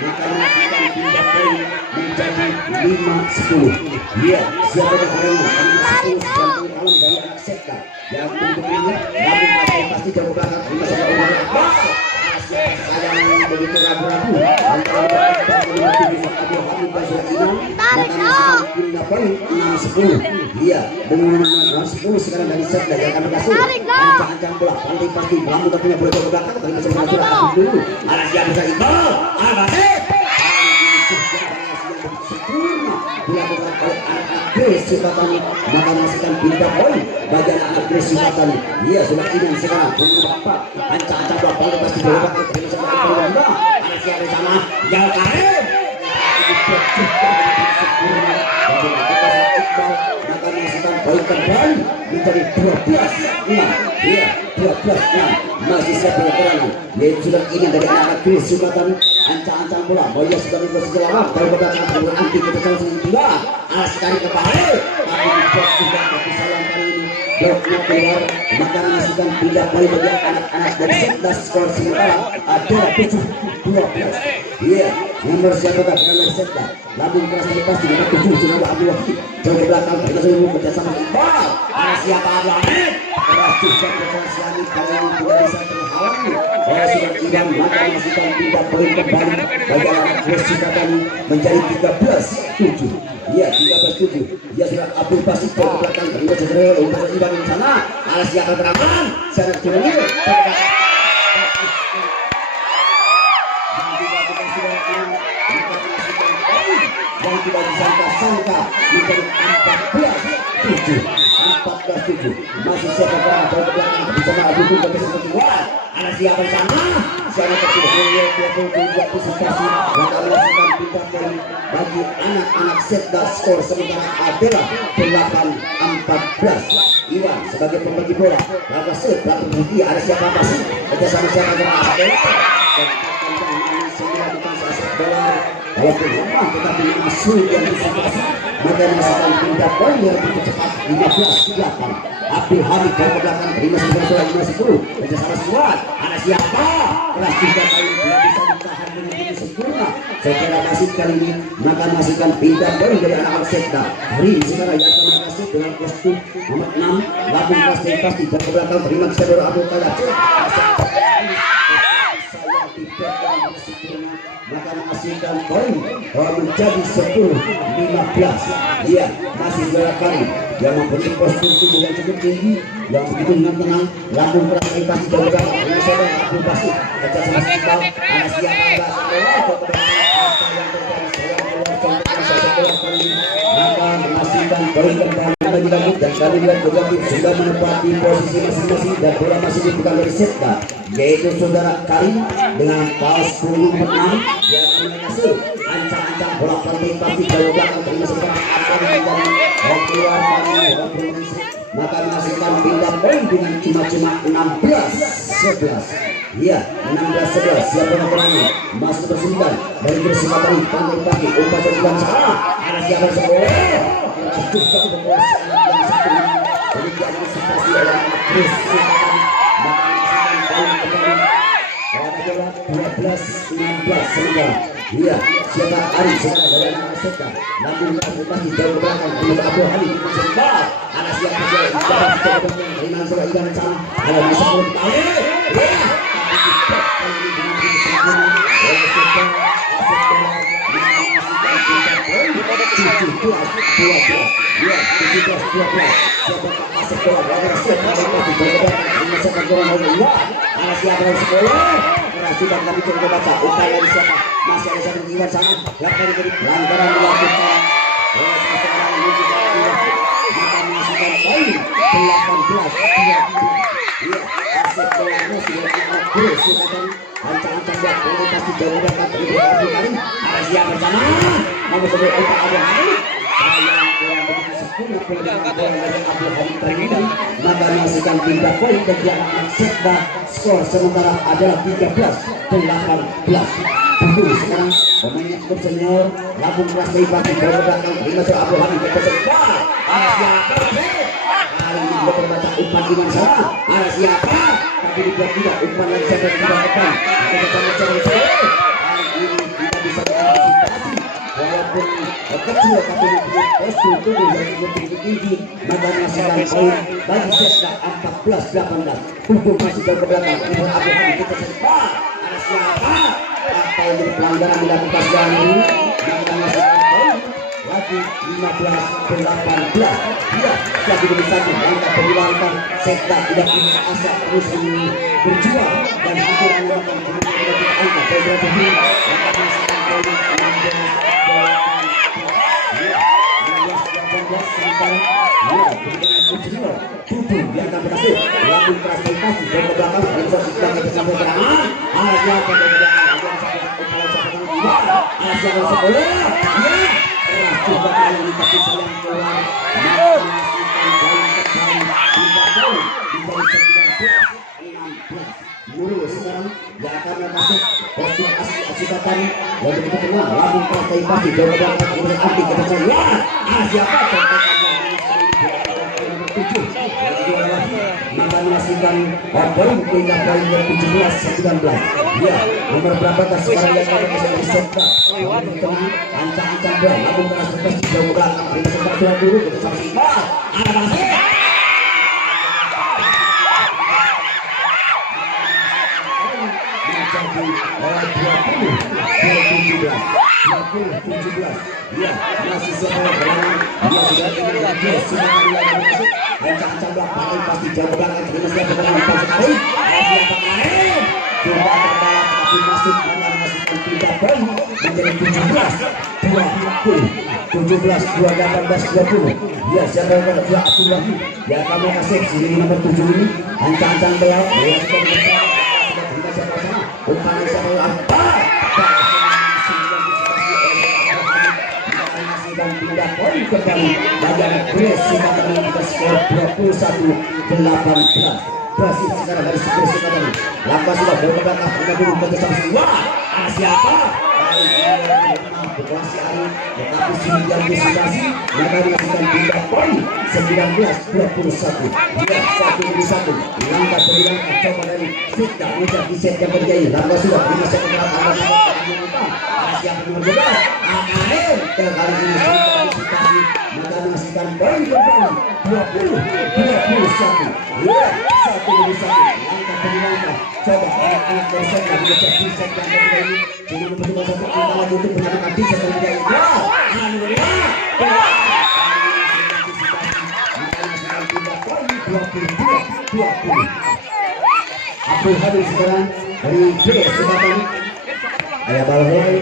maka menghasilkan pindah poin menjadi 5-10. Ya, siapa yang karena 5-10 jantung malam dari anak Setda yang bentuknya lalu pasti dari belakang ini sudah umur sayang begitu ragu-ragu antara iya dengan 10 sekarang dari Setda yang akan berhasil ancang-ancang bola nanti pasti Bambu punya bola ke belakang tapi masih berhasil dulu alas dia bisa Iqbal dilakukan oleh anak-anak Gres Sukatani maka menghasilkan pindah poin bagi anak-anak Gres Sukatani. Iya sudah iman sekarang umur bapak ancang-ancang bola paling pasti bola pakai tapi masih berhasil anak siapa sama Jal Karim maka menghasilkan poin kembali menjadi 12-6. Iya 12-6 masih siap berperangan yaitu sudah ingin dari anak Gres Sukatani ancang-ancang bola Boya sudah berposisi lama baru berdatang dengan anti kita sama dua alas sekali kembali tapi dibuat juga tapi sayang kali ini bloknya keluar maka menghasilkan pindah poin bagi anak-anak dari Setda. Skor sementara adalah 7-12. Iya nomor siapakah dari Setda lambung keras ini pasti dengan 7 Jenderal Abdul Wahid jauh ke belakang kita semua bekerjasama Iqbal siapa Abdul Wahid berhasil dan berhasil kali ini tidak bisa terhalangi oleh sudah Idan maka menghasilkan pindah poin kembali bagi anak Gres Sukatani menjadi 13-7. Iya 13-7. Dia sudah Abdul pasti ke belakang kita segera untuk Idan di sana alas siapa beraman sangat tinggi yang tidak disangka-sangka menjadi 14-7 masih siapa orang jauh ke belakang bersama Abu Bakar seperti kuat anak siapa sana siapa kecil dia partisipasi yang melakukan pindah poin bagi anak-anak Setda. Skor sementara adalah 8-14. Iwan sebagai pembagi bola laga setelah berhenti ada siapa masih bersama siapa dengan bola walaupun lemah tetapi masuk yang disipasi maka menghasilkan pindah poin yang lebih cepat 15-8. Abdul Hamid dari belakang terima sebuah 5-10 bersama squad anak siapa keras juga kali tidak bisa ditahan dengan begitu sempurna secara masif kali ini maka menghasilkan pindah poin dari anak-anak Setda. Hari ini sekarang yang akan menghasil dengan kostum nomor 6 lambung keras dan pasti dari belakang terima sebuah Abdul Kalah maka menghasilkan poin menjadi 10-15. Iya masih dua kali yang mempunyai postur tubuh yang cukup tinggi yang begitu dengan tenang lambung keras dan pasti dari belakang ini saudara Abdul pasti kerja sama Iqbal anak siapa maka menghasilkan poin kembali lagi lanjut dan kali lihat juga sudah menempati posisi masing-masing dan bola masih dipegang dari Setda yaitu saudara Karim dengan paus punggung 6 yang berhasil ancang-ancang bola penting pasti dari belakang terima sekarang akan menjadi keluar maka menghasilkan pindah poin dengan cuma 16-11. Iya 16-11 siapa yang berani masuk bersembilan dari Gres Sukatani pantai pagi umpan sebulan salah ada siapa sekolah cukup berkuasa yang satu ini jadi antisipasi oleh Gres Sukatani maka menghasilkan poin kembali adalah 12-16 sementara Iya, siapa Ari sekarang dari anak Seta. Namun pasti jauh ke belakang untuk Abu Ali sebab anak siapa dia dapat coba dengan surat ikan sama. Ada masuk ke kali. Ya. Sudah kami coba baca upaya di sana masih ada satu jiwa sana yang tadi dari pelanggaran dilakukan oleh seseorang ini juga maka masukkan poin 18-20 aset bolanya sudah diatur sudah kan ancang-ancang buat komunikasi jauh dapat beribu kali ada siap bersama namun sebelum kita ada hari yang kurang begitu sempurna peluang bola dari Abu Hamid terhindar maka masukkan 3 poin bagi anak Setda. Skor sementara adalah 13-18. Tentu sekarang pemain klub senior Lampung Keras dari Batu belakang lima Abu Hamid bersebar. Ada siapa? Kali ini berbaca umpan di mana sana? Ada siapa? Tapi dibuat tidak umpan yang saya berikan. Kita sama-sama kali ini kita bisa mengantisipasi walaupun kecil tapi mempunyai postur tubuh yang lebih tinggi maka menghasilkan poin bagi Setda 14-18. Untuk masih jauh ke belakang Ibu Abu Hamid kita sebab ada siapa apa yang jadi pelanggaran dilakukan Gani maka menghasilkan poin lagi 15-18. Ya satu demi satu langkah perjuangan Setda tidak punya asa terus ini berjuang dan akhirnya melakukan kemudian angka poin berapa ini maka menghasilkan poin 16-18 sementara tubuh yang akan berhasil Lampung Keras Bekasi dan ke belakang bisa sedang sampai serangan ada pada ada sekolah ya keras juga kali ini tapi sayang keluar dulu sekarang yang akan masuk posisi asli yang begitu tengah Lampung Keras Bekasi dan ke belakang kemudian anti kita saya siapa maka menghasilkan poin hingga poin 17-19. Ya, nomor berapa sekarang yang ada di Setda? Ancang-ancang bola, Lampung Keras Bekasi jauh belakang. Kita sempat sudah dulu kita saksikan. Ada masih. Menjadi 20-17. Ya, masih sebuah berangan. Dia sudah ingin sudah masuk. Ancang-ancang belakang pasti jauh belakang terima siapa dengan sekali siapa kemarin coba terbalap tapi masuk mana masukkan 3 poin menjadi 17-20 ya siapa yang pada dua Abdul Wahid ya kamu kasih sini nomor 7 ini ancang-ancang belakang ya sudah kita siapa sana umpan siapa yang apa dan 3 poin kembali bagian Grace sudah menangkan skor 21-18. Brasil sekarang dari skor sekarang langkah sudah bergerak ke dulu bersama semua siapa kali ini berklasi hari tetapi sudah diantisipasi maka dilakukan 3 poin 19-21 dia 1-1 langkah bergerak coba dari Setda mengejar di set yang berjaya langkah sudah terima set pergerakan siapa nomor 12 akhir kali ini maka menghasilkan poin kembali 20-21 ya 1-1 langkah demi langkah coba anak-anak dari Setda mengejar di set yang berjaya ini jadi memperlukan satu angka lagi untuk menyatakan di set yang berjaya alhamdulillah maka menghasilkan 22-20 Abdul Hamid sekarang dari Grace Sebatan ayah balai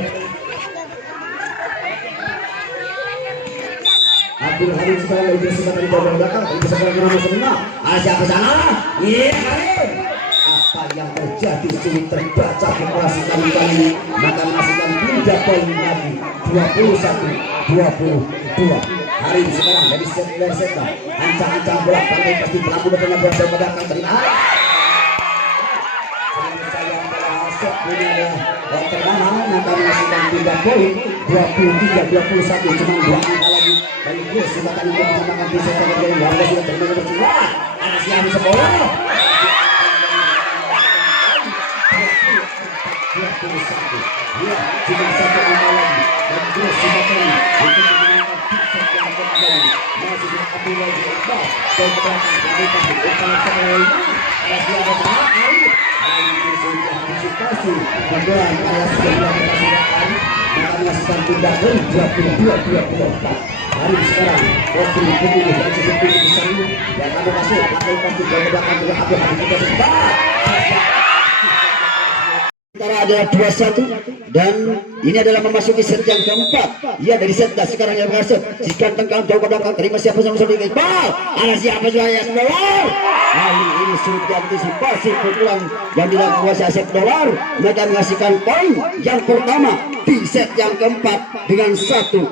Abdul Hamid sekarang dari Grace Sebatan di bawah belakang dari sekarang menambah semua siapa sana iya Karim apa yang terjadi sulit terbaca kepala kali ini maka menghasilkan 3 poin lagi 21-22 hari ini sekarang dari Setda ancang-ancang bola pantai pasti pelaku depannya bola jauh belakang dari ini adalah terbangan maka menghasilkan 3 poin 23-21 cuma 2 angka lagi dari Grace Sebatan untuk menambahkan di Setda dari warga sudah terbangun bersama ada siapa sekolah 21 ya cuma 1 masih diambil lagi Iqbal jauh ke belakang dari pasti umpan sekali masih ada terakhir ini sudah antisipasi kemudian area sebelah sudah hari maka melakukan tindakan 22-24 hari sekarang Putri Putri dan Putri di sana yang akan masuk lakukan jauh ke belakang dengan Abdul Hamid kita sebentar antara adalah 2-1 dan ini adalah memasuki set yang keempat. Ya dari set sekarang yang berhasil. Jika tenggang jauh ke belakang terima siapa sama sama Iqbal. Ada siapa yang dolar. Kali ini sulit diantisipasi pukulan yang dilakukan oleh Asep Dolar. Mereka mengasihkan poin yang pertama di set yang keempat dengan 1-0.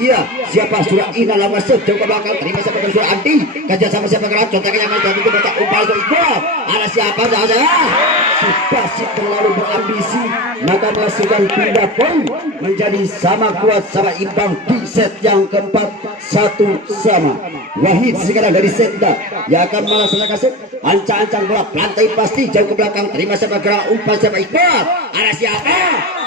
Iya siapa sudah ina lama set jauh ke belakang terima siapa sudah anti kerja sama siapa gerak contohnya yang menjadi kita upaya Iqbal. Ada siapa saja. Pasti terlalu berambisi maka menghasilkan pindah poin menjadi sama kuat sama imbang di set yang keempat 1-1. Wahid sekarang dari Setda yang akan melaksanakan set ancang-ancang bola lantai pasti jauh ke belakang terima siapa gerak umpan siapa Iqbal. Ada siapa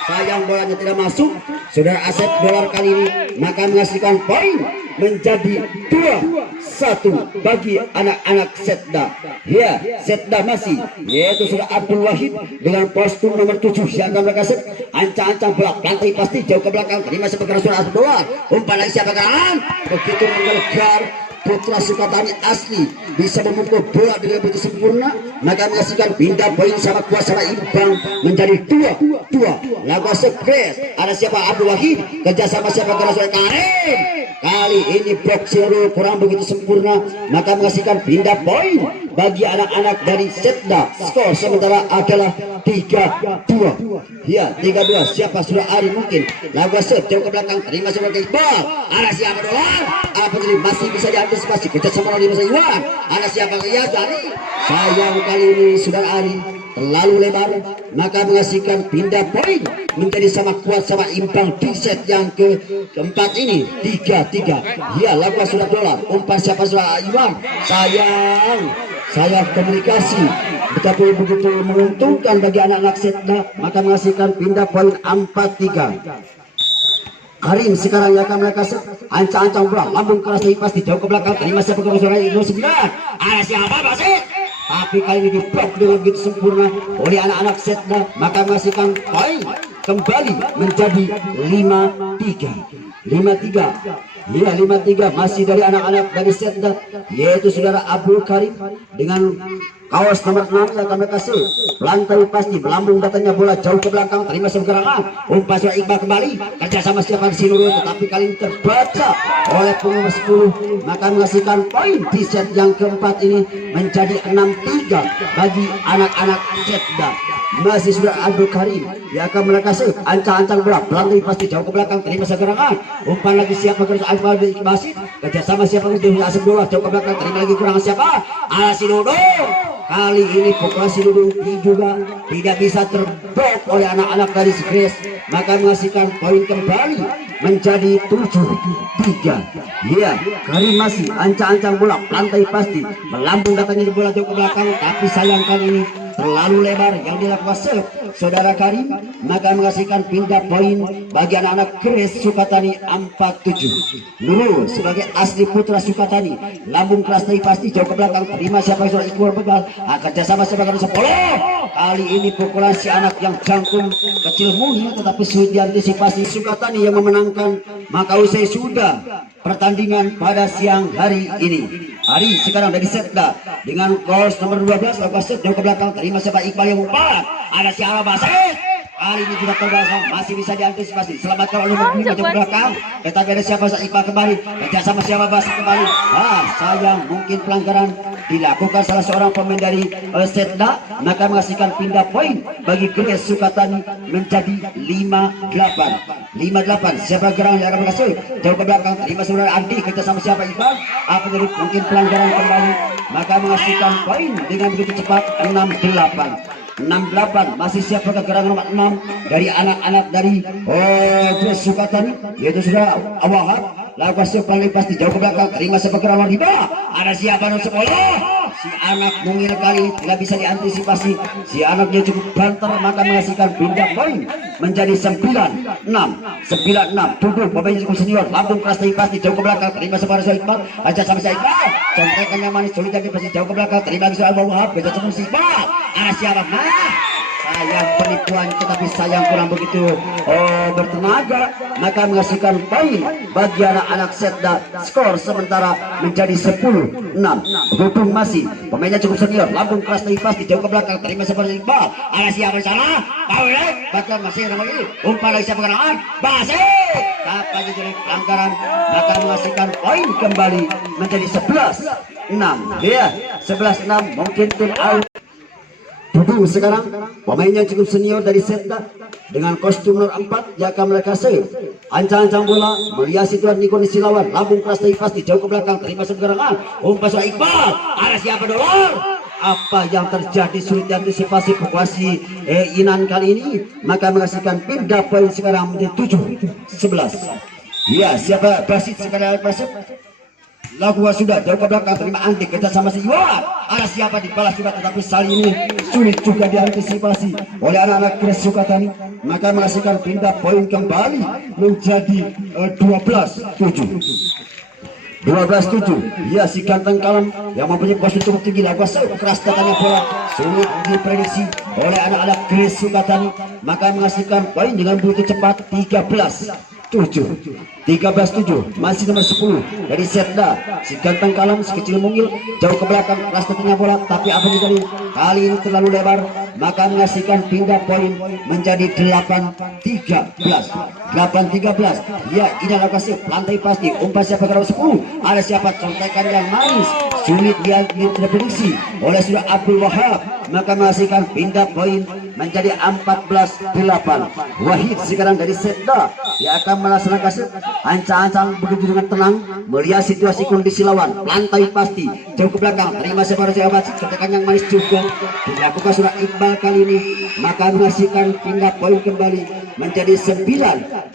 sayang bolanya tidak masuk saudara Asep Dolar kali ini maka menghasilkan poin menjadi 2-1 bagi anak-anak Setda. Ya, Setda masih yaitu sudah Abdul Wahid dengan kostum nomor 7 yang akan berkasih ancang-ancang bola lantai pasti jauh ke belakang terima sebagai sudah Asep Dolar umpan lagi siapa gerak begitu menggelegar Putra Sukatani asli bisa memukul bola dengan begitu sempurna maka menghasilkan pindah poin sama kuasa imbang menjadi 2-2. Lagu sukses ada siapa Abdul Wahid kerjasama siapa Garasoi Karim kali ini blok zero kurang begitu sempurna maka menghasilkan pindah poin bagi anak-anak dari Setda. Skor sementara adalah 3-2. Ya 3-2 siapa sudah Ari mungkin lagu set jauh ke belakang terima sebagai Iqbal. Ada siapa doang apa jadi masih bisa diantisipasi kita semua di masa Iwan. Ada siapa ya dari sayang kali ini sudah Ari terlalu lebar maka menghasilkan pindah poin menjadi sama kuat sama imbang di set yang keempat ini 3-3. Ya lagu sudah Dolar umpan siapa sudah Iwan sayang komunikasi tetapi begitu menguntungkan bagi anak-anak Setda maka menghasilkan pindah poin 4-3. Karim sekarang yang akan mereka ancang-ancang bola lambung keras dari pasti jauh ke belakang terima siapa ke suara 9 ada siapa Basit tapi kali ini diblok dengan begitu sempurna oleh anak-anak Setda maka menghasilkan poin kembali menjadi 5-3. Ya 5-3 masih dari anak-anak dari Setda yaitu saudara Abdul Karim dengan kaos nomor 6 yang akan mereka lantai pasti melambung datangnya bola jauh ke belakang terima segerangan umpan sudah Iqbal kembali kerja sama siapa di sini tetapi kali ini terbaca oleh pengumum 10 maka menghasilkan poin di set yang keempat ini menjadi 6-3 bagi anak-anak Setda. Masih sudah Abdul Karim yang akan melakasi ancang-ancang bola lantai pasti jauh ke belakang terima segerangan umpan lagi siapa kerja Iqbal di Basit kerja sama siapa di Asep Dolar jauh ke belakang terima lagi kurang siapa Asidodo. Kali ini populasi duduk juga tidak bisa terblok oleh anak-anak dari Sigres maka menghasilkan poin kembali menjadi 7-3. Ya Karim masih ancang-ancang bola lantai pasti melambung datangnya bola jauh ke belakang tapi sayang kali ini terlalu lebar yang dilakukan saudara Karim maka menghasilkan pindah poin bagi anak-anak Kres Sukatani 4-7. Nurul sebagai asli putra Sukatani lambung keras dari pasti jauh ke belakang terima siapa yang sudah Iqbal begal kerjasama sebagai 10 kali ini pukulan si anak yang jangkung kecil muni tetapi sulit diantisipasi Sukatani yang memenangkan maka usai sudah pertandingan pada siang hari ini. Hari sekarang dari Setda dengan kos nomor 12 Basit jauh ke belakang terima siapa Iqbal yang umpan ada siapa Basit kali ini tidak terbasah masih bisa diantisipasi selamatkan oleh nomor 5 jauh ke belakang tetapi ada siapa Iqbal kembali kerja sama siapa Basit kembali sayang mungkin pelanggaran dilakukan salah seorang pemain dari Setda maka menghasilkan pindah poin bagi Kres Sukatani menjadi 5-8 siapa gerang yang akan berhasil jauh ke belakang terima saudara Andi kerja sama siapa Iqbal apa jadi mungkin pelanggaran kembali maka menghasilkan poin dengan begitu cepat 6-8 masih siapa kegerangan nomor 6 dari anak-anak dari Kres Sukatani yaitu saudara Awahab lalu paling pasti jauh ke belakang terima siapa gerangan nomor 5 ada siapa nomor 10 si anak mungil kali ini tidak bisa diantisipasi. Si anaknya cukup banter, maka menghasilkan pindah poin menjadi 9-6. Duduk pemain cukup senior, lambung keras dari pasti jauh ke belakang, terima sebar Iqbal, aja sama si Iqbal, contekan yang manis sulit jadi pasti jauh ke belakang, terima lagi soal Wahab, bisa sama si Iqbal, siapa? Sayang penipuan, tetapi sayang kurang begitu bertenaga, maka menghasilkan poin bagi anak-anak Setda. Skor sementara menjadi 10-6. Dudung masih pemainnya cukup senior, lambung keras dari pasti jauh ke belakang, terima seperti Iqbal, siapa di sana? Bahkan masih ramai ini umpan lagi siapa gerangan Basik, tapi jadi pelanggaran, maka menghasilkan poin kembali menjadi 11-6. Ya, 11-6. Mungkin tim out. Duduk sekarang pemainnya cukup senior dari Setda dengan kostum nomor 4 yang akan mereka save. Ancang-ancang bola melihat situasi di kondisi lawan, lambung keras dari pasti jauh ke belakang, terima segerangan umpan soal Iqbal, siapa Dolor? Apa yang terjadi sulit diantisipasi populasi Inan kali ini, maka menghasilkan pindah poin sekarang menjadi 7-11. Ya, siapa Basit sekarang Basit? Lakukan sudah jauh ke belakang, terima antik kita sama si Yuan, siapa dibalas juga, tetapi kali ini sulit juga diantisipasi oleh anak-anak Kres Sukatani, maka menghasilkan pindah poin kembali menjadi 12-7. Ya, si ganteng kalem yang mempunyai posisi cukup tinggi, lakukan keras datangnya bola sulit diprediksi oleh anak-anak Kres Sukatani, maka menghasilkan poin dengan begitu cepat 13-7. Masih nomor 10 dari Setda, si ganteng kalem, si kecil mungil jauh ke belakang, keras datangnya bola, tapi apa yang kali ini terlalu lebar, maka menghasilkan pindah poin menjadi 8-13. Ya, ini adalah kasih lantai pasti umpan siapa ke 10, siapa contekan yang manis sulit diprediksi oleh sudah Abdul Wahab, maka menghasilkan pindah poin menjadi 14-8. Wahid sekarang dari Setda yang akan melaksanakan kasih ancang-ancang begitu dengan tenang melihat situasi kondisi lawan, lantai pasti jauh ke belakang, terima sebar jawaban, contekan yang manis juga dilakukan sudah Iqbal kali ini, maka menghasilkan pindah poin kembali menjadi 9-14.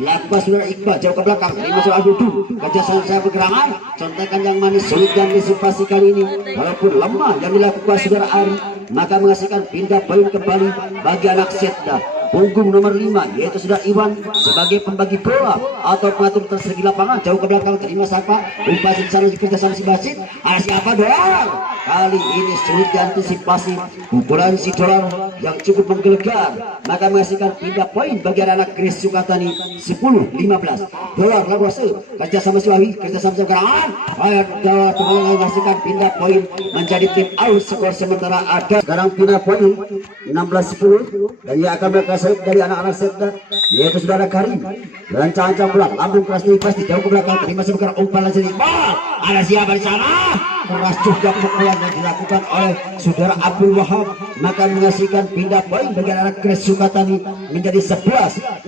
Lakukan sudah Iqbal jauh ke belakang, terima soal duduk kerjasama saya pergerakan, contekan yang manis sulit diantisipasi kali ini, walaupun lemah yang dilakukan saudara Ari, maka menghasilkan pindah poin kembali bagi anak Setda. Punggung nomor 5 yaitu sudah Iwan sebagai pembagi bola atau pengatur tersegi lapangan, jauh ke belakang, terima siapa umpan di sana kerjasama si Basit, siapa Dolar. Kali ini sulit diantisipasi pukulan si Dolar yang cukup menggelegar, maka menghasilkan pindah poin bagi anak Kres Sukatani 10-15. Dolar lagu hasil kerjasama si Wahi, kerjasama si Gerangan, Dolar menghasilkan pindah poin menjadi tim out. Skor sementara ada sekarang pindah poin 16-10 dan yang akan mereka dari anak-anak Setda yaitu saudara Karim, rancang-rancang bola, lambung keras di pasti jauh ke belakang, terima sebentar umpan lagi di siapa di sana, keras juga pukulan yang dilakukan oleh saudara Abdul Wahab, maka menghasilkan pindah poin bagi anak Kres Sukatani menjadi 11-16.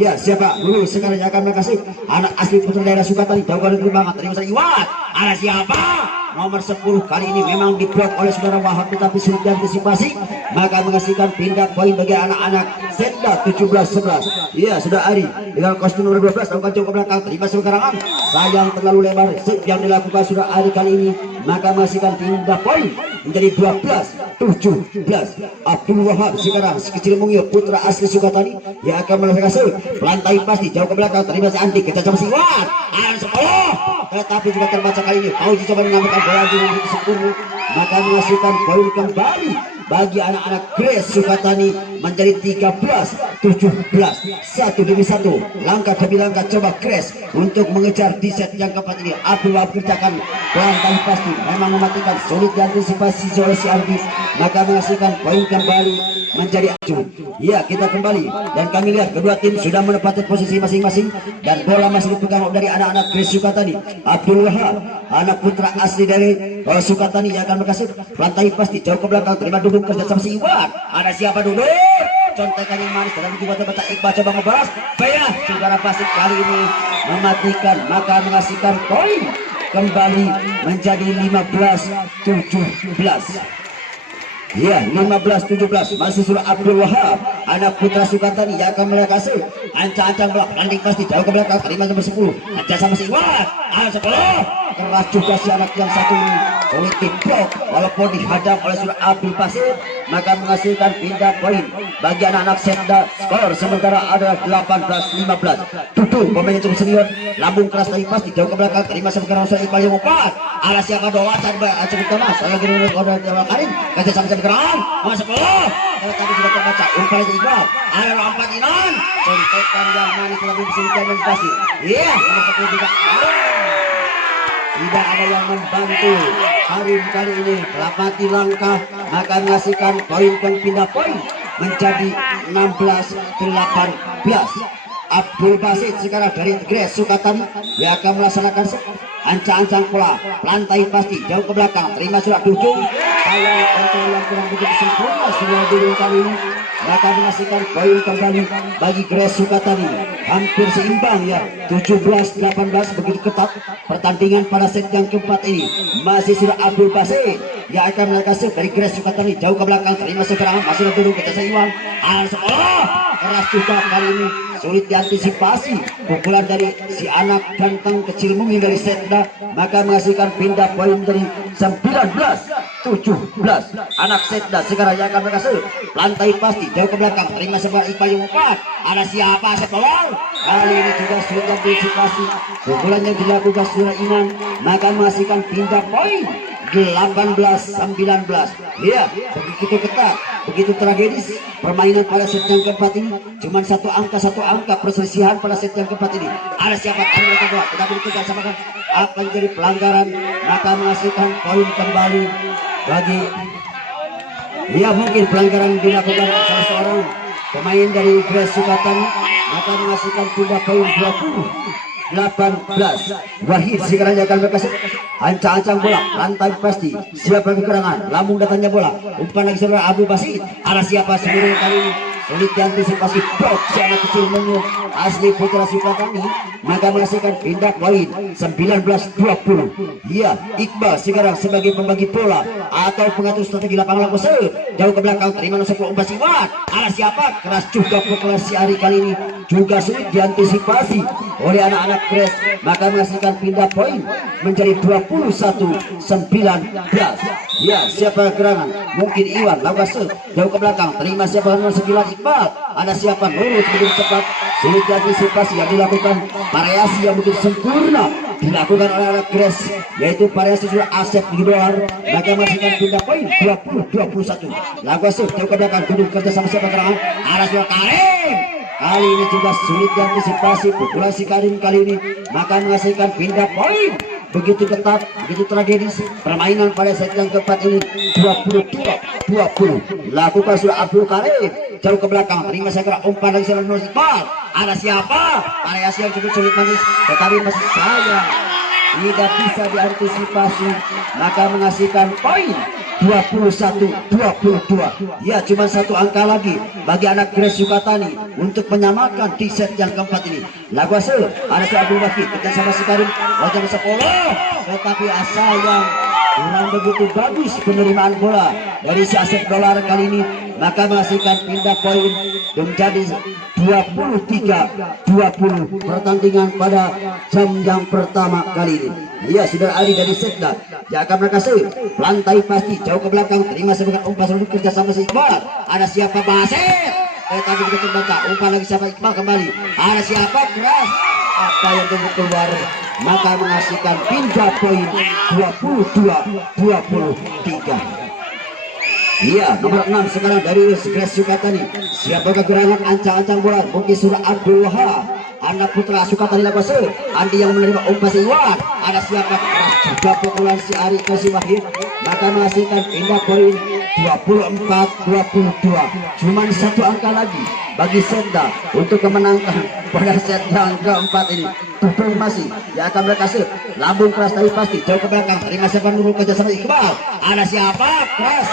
Ya, siapa dulu sekarang yang akan mengkasih anak asli putra daerah Sukatani, jauh ke belakang, terima saja Iwan, siapa nomor 10 kali ini memang diblok oleh saudara Wahab, tetapi sulit diantisipasi, maka menghasilkan pindah poin bagi anak-anak Setda 17-11. Iya, sudah Ari dengan kostum nomor 12 lakukan jauh ke belakang, terima sekarang, sayang terlalu lebar yang dilakukan sudah Ari kali ini, maka menghasilkan pindah poin menjadi 12-17. Abdul Wahab sekarang si kecil mungil putra asli Sukatani yang akan melaksanakan pelantai pasti jauh ke belakang, terima si Antik kita coba si Wan 10, tetapi juga terbaca kali ini Fauzi coba menambahkan bola dengan sempurna, maka menghasilkan poin kembali bagi anak-anak Kres Sukatani menjadi 13-17. 1-1 langkah demi langkah coba Kres untuk mengejar di set yang keempat ini. Abdul Wahab kerjakan pelantai pasti memang mematikan, sulit diantisipasi oleh si Andi, maka menghasilkan poin kembali menjadi acuh. Ya, kita kembali dan kami lihat kedua tim sudah menempati posisi masing-masing dan bola masih dipegang dari anak-anak Kres Sukatani. Abdul Wahab anak putra asli dari Sukatani yang akan berkasih pelantai pasti jauh ke belakang, terima duduk kerja sama si Iwan, siapa duduk contekan yang manis dalam juga terbaca Iqbal coba ngebalas saudara Basit kali ini mematikan, maka menghasilkan poin kembali menjadi 15-17. Ya, 15-17 masih surah Abdul Wahab anak putra Sukatani yang akan melakasi ancang-ancang bola landing pasti jauh ke belakang, terima nomor 10 aja sama si Iwan 10 keras juga si anak yang satu ini. Sulit diblok walaupun dihadang oleh Surah Abdul Basit, maka menghasilkan pindah poin bagi anak-anak Setda. Skor sementara adalah 18-15. Tutu pemain yang cukup senior, lambung keras dari pasti jauh ke belakang, terima sementara Rasul Iqbal yang umpat. Alas yang doa tadi acak utama saya lagi menurut order Jawa Karim kasih sama-sama gerak masuk bola. Kalau tadi sudah terbaca umpan dari Iqbal, ada lompat Inan, contekan yang manis lebih bisa dijamin pasti. Iya, nomor 10 juga. Tidak ada yang membantu Karim kali ini melapati langkah, maka menghasilkan poin dan pindah poin menjadi 16-18. Abdul Basit sekarang dari Gres Sukatani yang akan melaksanakan ancang-ancang pola lantai pasti jauh ke belakang, terima surat duduk sayang kontrol yang kurang begitu sempurna sebuah dulu kali ini, maka menghasilkan poin kembali bagi Gres Sukatani. Hampir seimbang ya, 17-18, begitu ketat pertandingan pada set yang keempat ini. Masih sudah Abdul Basit yang akan melakukan dari Gres Sukatani jauh ke belakang, terima serangan masih duduk ke Jasa Iwan. Keras juga kali ini, sulit diantisipasi pukulan dari si anak ganteng kecil mungil dari Setda, maka menghasilkan pindah poin dari 19-17. Anak Setda sekarang yang akan berhasil lantai pasti jauh ke belakang, terima sebuah Iqbal yang umpat. Ada siapa Setda? Kali ini juga sulit diantisipasi pukulan yang dilakukan Surah Iman, maka menghasilkan pindah poin 18-19. Ya, begitu ketat, begitu tragedis permainan pada set yang keempat ini. Cuman satu angka perselisihan pada set yang keempat ini. Ada siapa tahu kedua, tetapi kita samakan akan jadi pelanggaran, maka menghasilkan poin kembali bagi ya mungkin pelanggaran dilakukan salah seorang pemain dari Gres Sukatani, maka menghasilkan pindah poin 20-18. Wahid sekarang akan berkasih ancang-ancang bola lantai pasti, siapa kekurangan lambung datangnya bola, umpan lagi saudara Abdul Basit. Ada siapa seluruh kali ini sulit diantisipasi blok si anak kecil menyu asli Putra Sukatani, maka menghasilkan pindah poin 19-20. Ya, Iqbal sekarang sebagai pembagi bola atau pengatur strategi lapangan langsung jauh ke belakang, terima nomor 10 umpan Iwan. Ada siapa? Keras juga pukulan si Ari kali ini, juga sulit diantisipasi oleh anak-anak Gres, maka menghasilkan pindah poin menjadi 21-19. Ya, siapa gerangan? Mungkin Iwan lakukan jauh ke belakang, terima siapa nomor 9 Iqbal. Ada siapa? Nurut begitu cepat, sulit diantisipasi yang dilakukan variasi yang begitu sempurna dilakukan oleh anak Gres, yaitu variasi sudah Asep di luar, maka menghasilkan pindah poin 20-21. Lakukan jauh ke belakang, duduk kerja sama siapa gerangan? Ada siapa? Karim. Kali ini juga sulit diantisipasi pukulan si Karim kali ini, maka menghasilkan pindah poin begitu ketat, begitu tragedis permainan pada set yang keempat ini. 22-20 lakukan sudah Abdul Karim jauh ke belakang, terima segera umpan dari Selalu Iqbal. Ada siapa? Variasi yang cukup sulit manis, tetapi masih sayang tidak bisa diantisipasi, maka menghasilkan poin 21-22. Ya, cuma satu angka lagi bagi anak Gres Sukatani untuk menyamakan di set yang keempat ini. Lagu hasil ada si Abdul Bakir kita sama si Karim wajah sepuluh, tetapi asal yang kurang begitu bagus penerimaan bola dari si Asep Dolar kali ini, maka menghasilkan pindah poin menjadi 23-20 pertandingan pada jam yang pertama kali ini. Ya, sudah Ali dari Setda yang akan berhasil lantai pasti jauh ke belakang, terima sebagai umpan selalu kerja sama si Iqbal. Ada siapa? Basit. Tadi kita terbaca umpan lagi siapa? Iqbal kembali. Ada siapa? Keras apa yang tunggu keluar, maka menghasilkan pindah poin 22-23. Iya, nomor 6 sekarang dari Gres Sukatani. Siapakah gerangan ancang-ancang bola? Mungkin Surah Abdul Wahab, anak Putra Sukatani Lakuase. Andi yang menerima umpan si Iwan. Ada siapa? Juga pukulan si Ari Kosi Wahid, maka menghasilkan pindah poin 24-22. Cuman satu angka lagi bagi Setda untuk kemenangan pada set yang keempat ini. Tutung masih yang akan berhasil lambung keras tadi pasti jauh ke belakang, terima siapa nurul kerjasama Iqbal. Ada siapa? Keras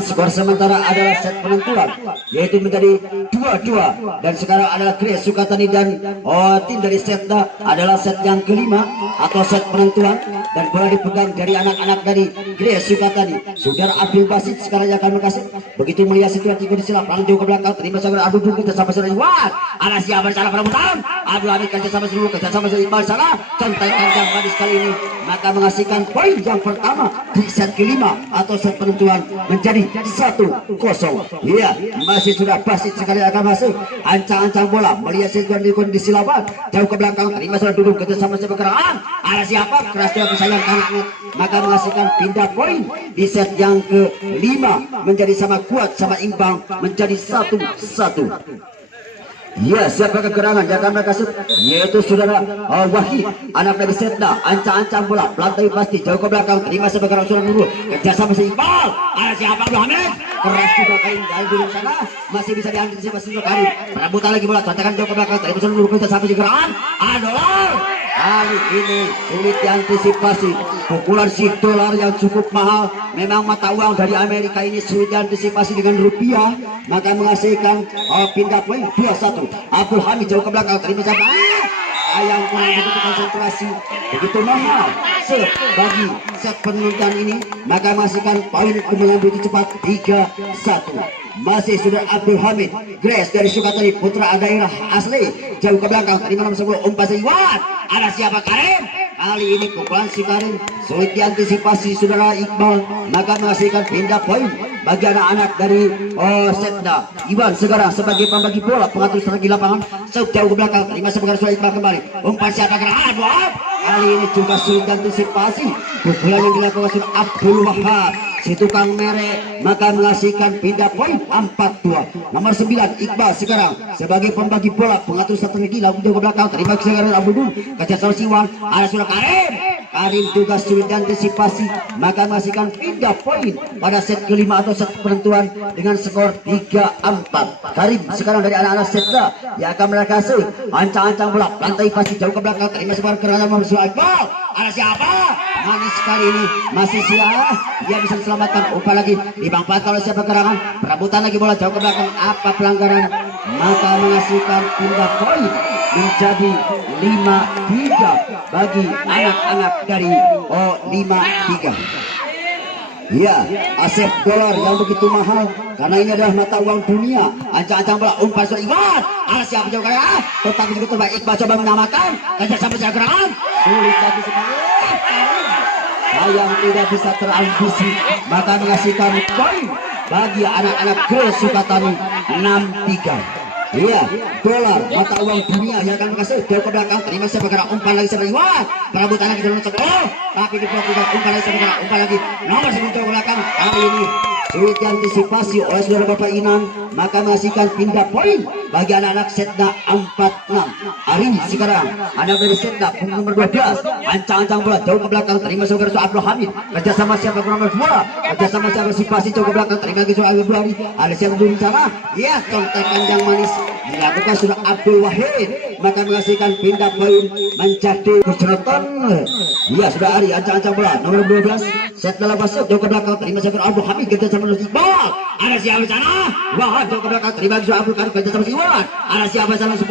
Skor sementara adalah set penentuan, yaitu menjadi 2-2, dan sekarang adalah Grace Sukatani dan tim dari Setda adalah set yang kelima atau set penentuan, dan bola dipegang dari anak-anak dari Grace Sukatani. Saudara Abdul Basit sekarang yang akan berkasih. Begitu melihat situasi kondisi lapangan jauh ke belakang, terima saudara Abdul Bung kita sama saudara Iwan. Ada siapa di sana perebutan? Abdul Hamid kerja sama seluruh kerja sama Iqbal sana. Santai panjang manis kali ini, maka menghasilkan poin yang pertama di set kelima atau set penentuan menjadi 1-0. Iya, masih sudah Basit sekali akan masuk. Ancang-ancang bola melihat situasi kondisi lawan jauh ke belakang, terima saudara duduk kerja sama pergerakan. Ada siapa? Keras dia disayang kanan, maka menghasilkan pindah poin di set yang kelima menjadi sama kuat sama imbang menjadi 1-1. Ya, siapa kegerangan yang akan mereka yaitu saudara Wahid anak dari Setda. Ancang-ancang bola pelantai pasti jauh ke belakang, terima sebagai saudara dulu kerja sama si Iqbal. Ada siapa? Abdul Hamid keras juga kain dari dulu sana, masih bisa diantisipasi juga kali perebutan lagi bola contekan jauh ke belakang, terima saudara dulu kerja sama si Gerangan. Adolar kali ini sulit diantisipasi, pukulan si dolar yang cukup mahal. Memang mata uang dari Amerika ini sulit diantisipasi dengan rupiah, maka menghasilkan pindah poin 2-1. Abdul Hamid jauh ke belakang, terima sama ayang kurang begitu konsentrasi, begitu mahal bagi set penonton ini, maka menghasilkan poin kemenangan begitu cepat 3-1. Masih sudah Abdul Hamid Grace dari Sukatani putra daerah asli jauh ke belakang, terima nomor 10 umpan Iwan. Ada siapa? Karim. Kali ini pukulan si Karim sulit diantisipasi saudara Iqbal, maka menghasilkan pindah poin bagi anak-anak dari Setda. Iwan sekarang sebagai pembagi bola, pengatur strategi lapangan jauh ke belakang, terima sebagai saudara Iqbal kembali. Umpan siapa? Kali ini juga sulit diantisipasi pukulan yang dilakukan oleh Abdul Wahab si tukang merek, maka menghasilkan pindah poin 4-2. Nomor 9 Iqbal sekarang sebagai pembagi bola, pengatur strategi lagu jauh ke belakang, terima sekarang Abdul kerja sama Siwan. Ada sudah Karim juga sulit diantisipasi, maka menghasilkan pindah poin pada set kelima atau set penentuan dengan skor 3-4. Karim sekarang dari anak-anak Setda yang akan melakasi ancang-ancang bola lantai pasti jauh ke belakang, terima sebarang kerana nomor 9 Iqbal. Ada siapa? Manis sekali ini, masih siapa dia bisa diselamatkan. Umpan lagi dimanfaatkan oleh siapa gerangan, perebutan lagi bola jauh ke belakang, apa pelanggaran, maka menghasilkan pindah poin menjadi 5-3 bagi anak-anak dari 5-3. Ya, aset dolar yang begitu mahal karena ini adalah mata uang dunia. Ancang-ancang bola umpan sudah Iqbal. Ada siapa jauh kaya? Tetap begitu terbaik. Iqbal coba menyamakan kerja sampai gerangan sulit lagi sekali. Yang tidak bisa terambisi, maka menghasilkan poin bagi anak-anak Grace Sukatani 6-3. Iya, dolar mata uang dunia yang akan kasih jauh ke belakang, terima sebagai umpan lagi sebagai Iwan. Perebutan lagi dalam tapi diblokir umpan lagi sebagai umpan lagi nomor 10 jauh ke belakang. Kali ini sulit diantisipasi oleh saudara Bapak Inan, maka menghasilkan pindah poin bagi anak-anak Setda 4-6. Hari ini sekarang anak dari Setda punggung nomor 12 ancang-ancang bola jauh ke belakang, terima sebagai Abdul Hamid kerja sama siapa nomor 2 kerja sama siapa si pasti jauh ke belakang, terima lagi soal Abdul Hamid. Ada siapa dulu sana ya, contekan yang manis dilakukan sudah Abdul Wahid, maka menghasilkan pindah poin menjadi keceratan. Ya sudah Ari ancang-ancang bola nomor 12 set dalam pasir jauh ke belakang, terima sebagai Abdul Hamid kerja sama Iqbal. Ada siapa di sana? Wah, jauh ke belakang, terima kasih Abdul Hamid kerja sama Iwan. Ada siapa sama 10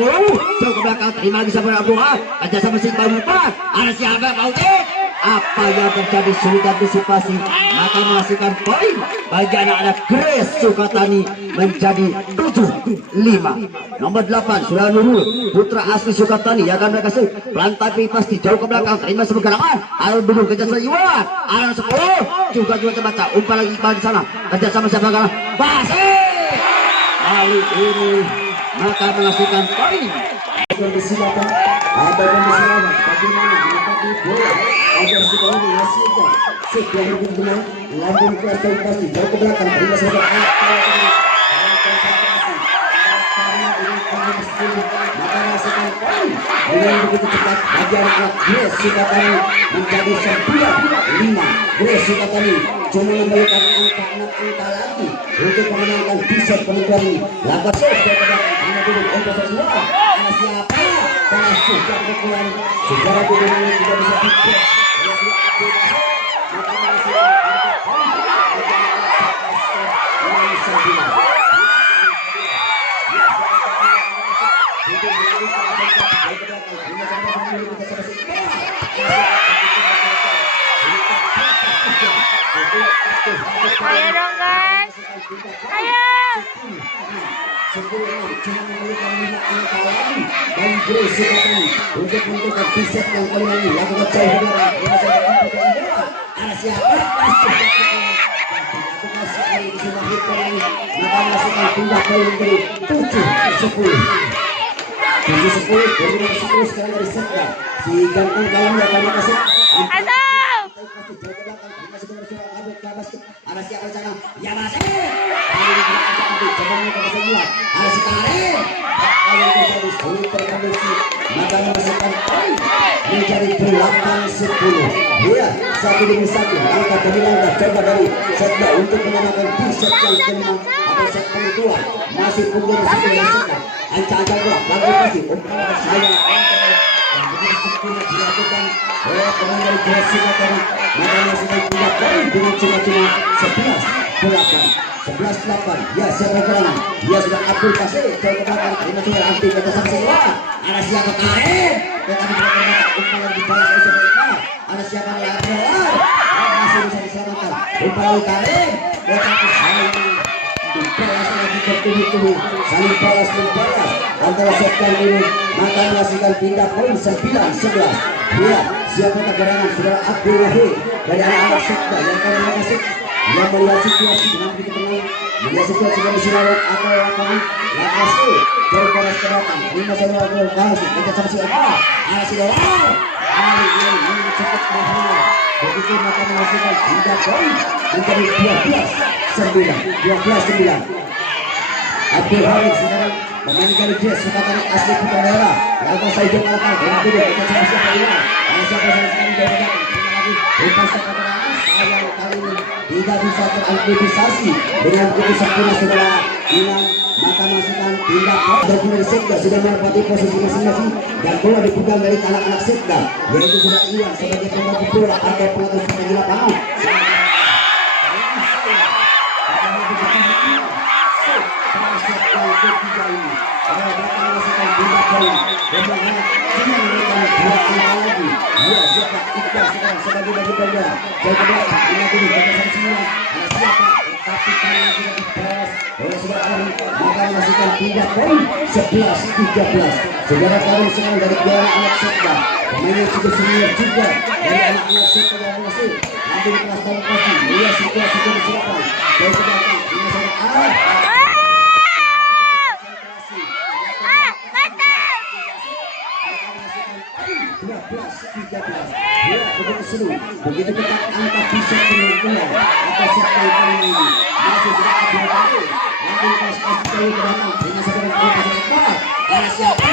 jauh ke belakang, terima kasih sama Abdul Hamid kerja sama Iqbal. Ada siapa Pautik? Apa yang terjadi sulit antisipasi, maka menghasilkan poin bagi anak-anak Grace Sukatani menjadi 7-5. Nomor 8 sudah Nurul putra asli Sukatani yang akan berkasih pelantai pasti jauh ke belakang, terima sebagai gerangan Alun dulu kerja sama Iwan. Alun 10 juga terbaca umpan lagi Iqbal di sana kerja sama siapa gerangan Basi. Kali ini maka menghasilkan poin disilakan ada pembesaran bagaimana menempati bola agar sekolah menghasilkan sebuah benar lambung ke atas pasti jauh ke belakang, terima sebagai maka menghasilkan poin dengan begitu cepat bagi anak Grace Sukatani menjadi 9-5. Grace Sukatani cuma memberikan angka 6 angka lagi untuk memenangkan bisa penentuan ini. Langkah jauh ke belakang, terima dulu untuk semua. Siapa? Karena sudah kekuatan sejarah dunia ini tidak bisa Ayo dong guys, ayo. Untuk menentukan piset yang kali ini lakukan jauh ada siapa? Maka masukkan pindah ke menjadi 7-10. 7-10 sekarang dari Sekda. Si ganteng kalam yang kami kasih. Ada siapa di sana? Ya masih. Ada si Karim. Kalau menjadi sulit terkondisi, maka masukkan poin menjadi 8-10. Ya, satu demi satu. Langkah demi langkah coba dari Sekda untuk menamakan di set yang ke-6 atau set kedua. Masih punggul masih dari Sekda. Ancang-ancang bola, lalu pasti umpan saya yang begitu sempurna dilakukan oleh pemain dari Jessica tadi. Maka masukkan 3 poin dengan cuma-cuma 11-8. Ya, siapa yang dia sudah Abdul Kasih jauh ke belakang. Terima kasih anti kata sanksi. Ada siapa Karim? Tetapi umpan yang dibalas oleh mereka. Ada siapa yang keluar? Masih bisa diselamatkan. Umpan oleh Karim. Tetapi saling dibalas lagi bertubi-tubi. Saling balas membalas antara sektor ini. Maka menghasilkan pindah poin 9-11. Ya, siapa keberangan saudara Abdul Wahid dari anak-anak sektor yang akan mengasih yang melihat situasi dengan begitu tenang, melihat situasi yang disilawat atau lapangan Lakasi dari poros ke belakang. 5-1 Lakasi kita sama si Eka Asilawar kali ini mencetak bahaya. Begitu maka menghasilkan 3 poin menjadi 12-9. Abdul Hamid sekarang memainkan Jess sekatan asli putra daerah. Lakukan saya jauh lakukan dengan duduk kita sama siapa ini. Ada siapa yang sekarang jauh belakang. Lepas kepada sayang kali ini tidak bisa teraktivisasi dengan begitu sempurna saudara Inan. Maka masukkan pindah dari pemain Sekda sudah menempati posisi masing-masing dan bola dipegang dari anak-anak Sekda, yaitu sudah Iwan sebagai pembantu bola atau pengatur strategi lapangan. Ya, siapa ikhlas sekarang sebagai bagi bola. Jauh ke belakang, ini dulu bagaimana semua. Ada siapa? Tapi kali ini sudah dibalas oleh saudara Karim. Maka menghasilkan 3 poin 11-13. Saudara Karim sekarang dari Piala Anak Sekda. Pemain yang cukup senior juga dari anak-anak Sekda yang masuk. Nanti di kelas tahun pasti melihat situasi yang disiapkan. Jauh ke belakang, ini saudara begitu seru, begitu ketat angka bisa penuh atas siapa yang ini masih tidak ada lagi pas kasih ke belakang dengan saudara kita ada siapa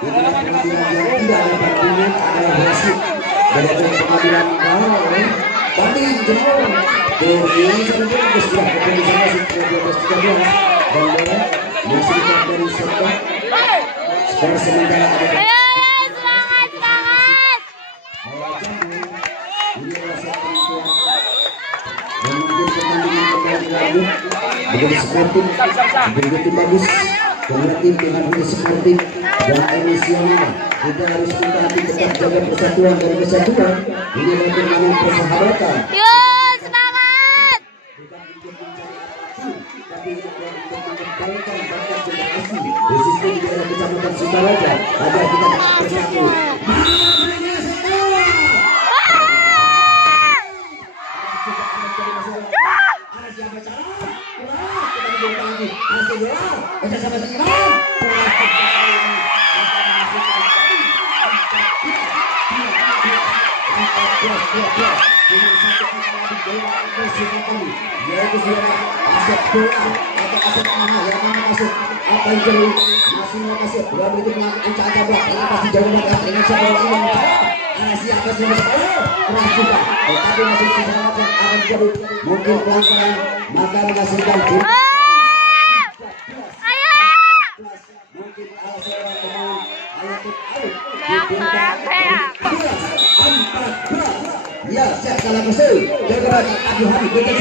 Tidak ada pertandingan adalah berhasil dari dilangkah oleh Banding Jemur. Dari sebenarnya sudah keputusan masih 12-13 dan masih dari serta skor sementara ada. Ayo, semangat, semangat. Ini adalah satu dan mungkin pertandingan kembali lanjut begitu sportif, begitu bagus. Karena tim dengan begitu sportif dan emosional, kita harus mentaati tetap jaga persatuan dan kesatuan. Ini adalah turnamen persahabatan. Yo, semangat. Bukan untuk mencari aksi, tapi untuk mengembangkan bakat generasi, khususnya di daerah kecamatan Sukaraja, agar kita tetap bersatu. Mungkin pelan-pelan maka menghasilkan mungkin seorang pemain ya, siap salah musuh. Jaga adu hari kita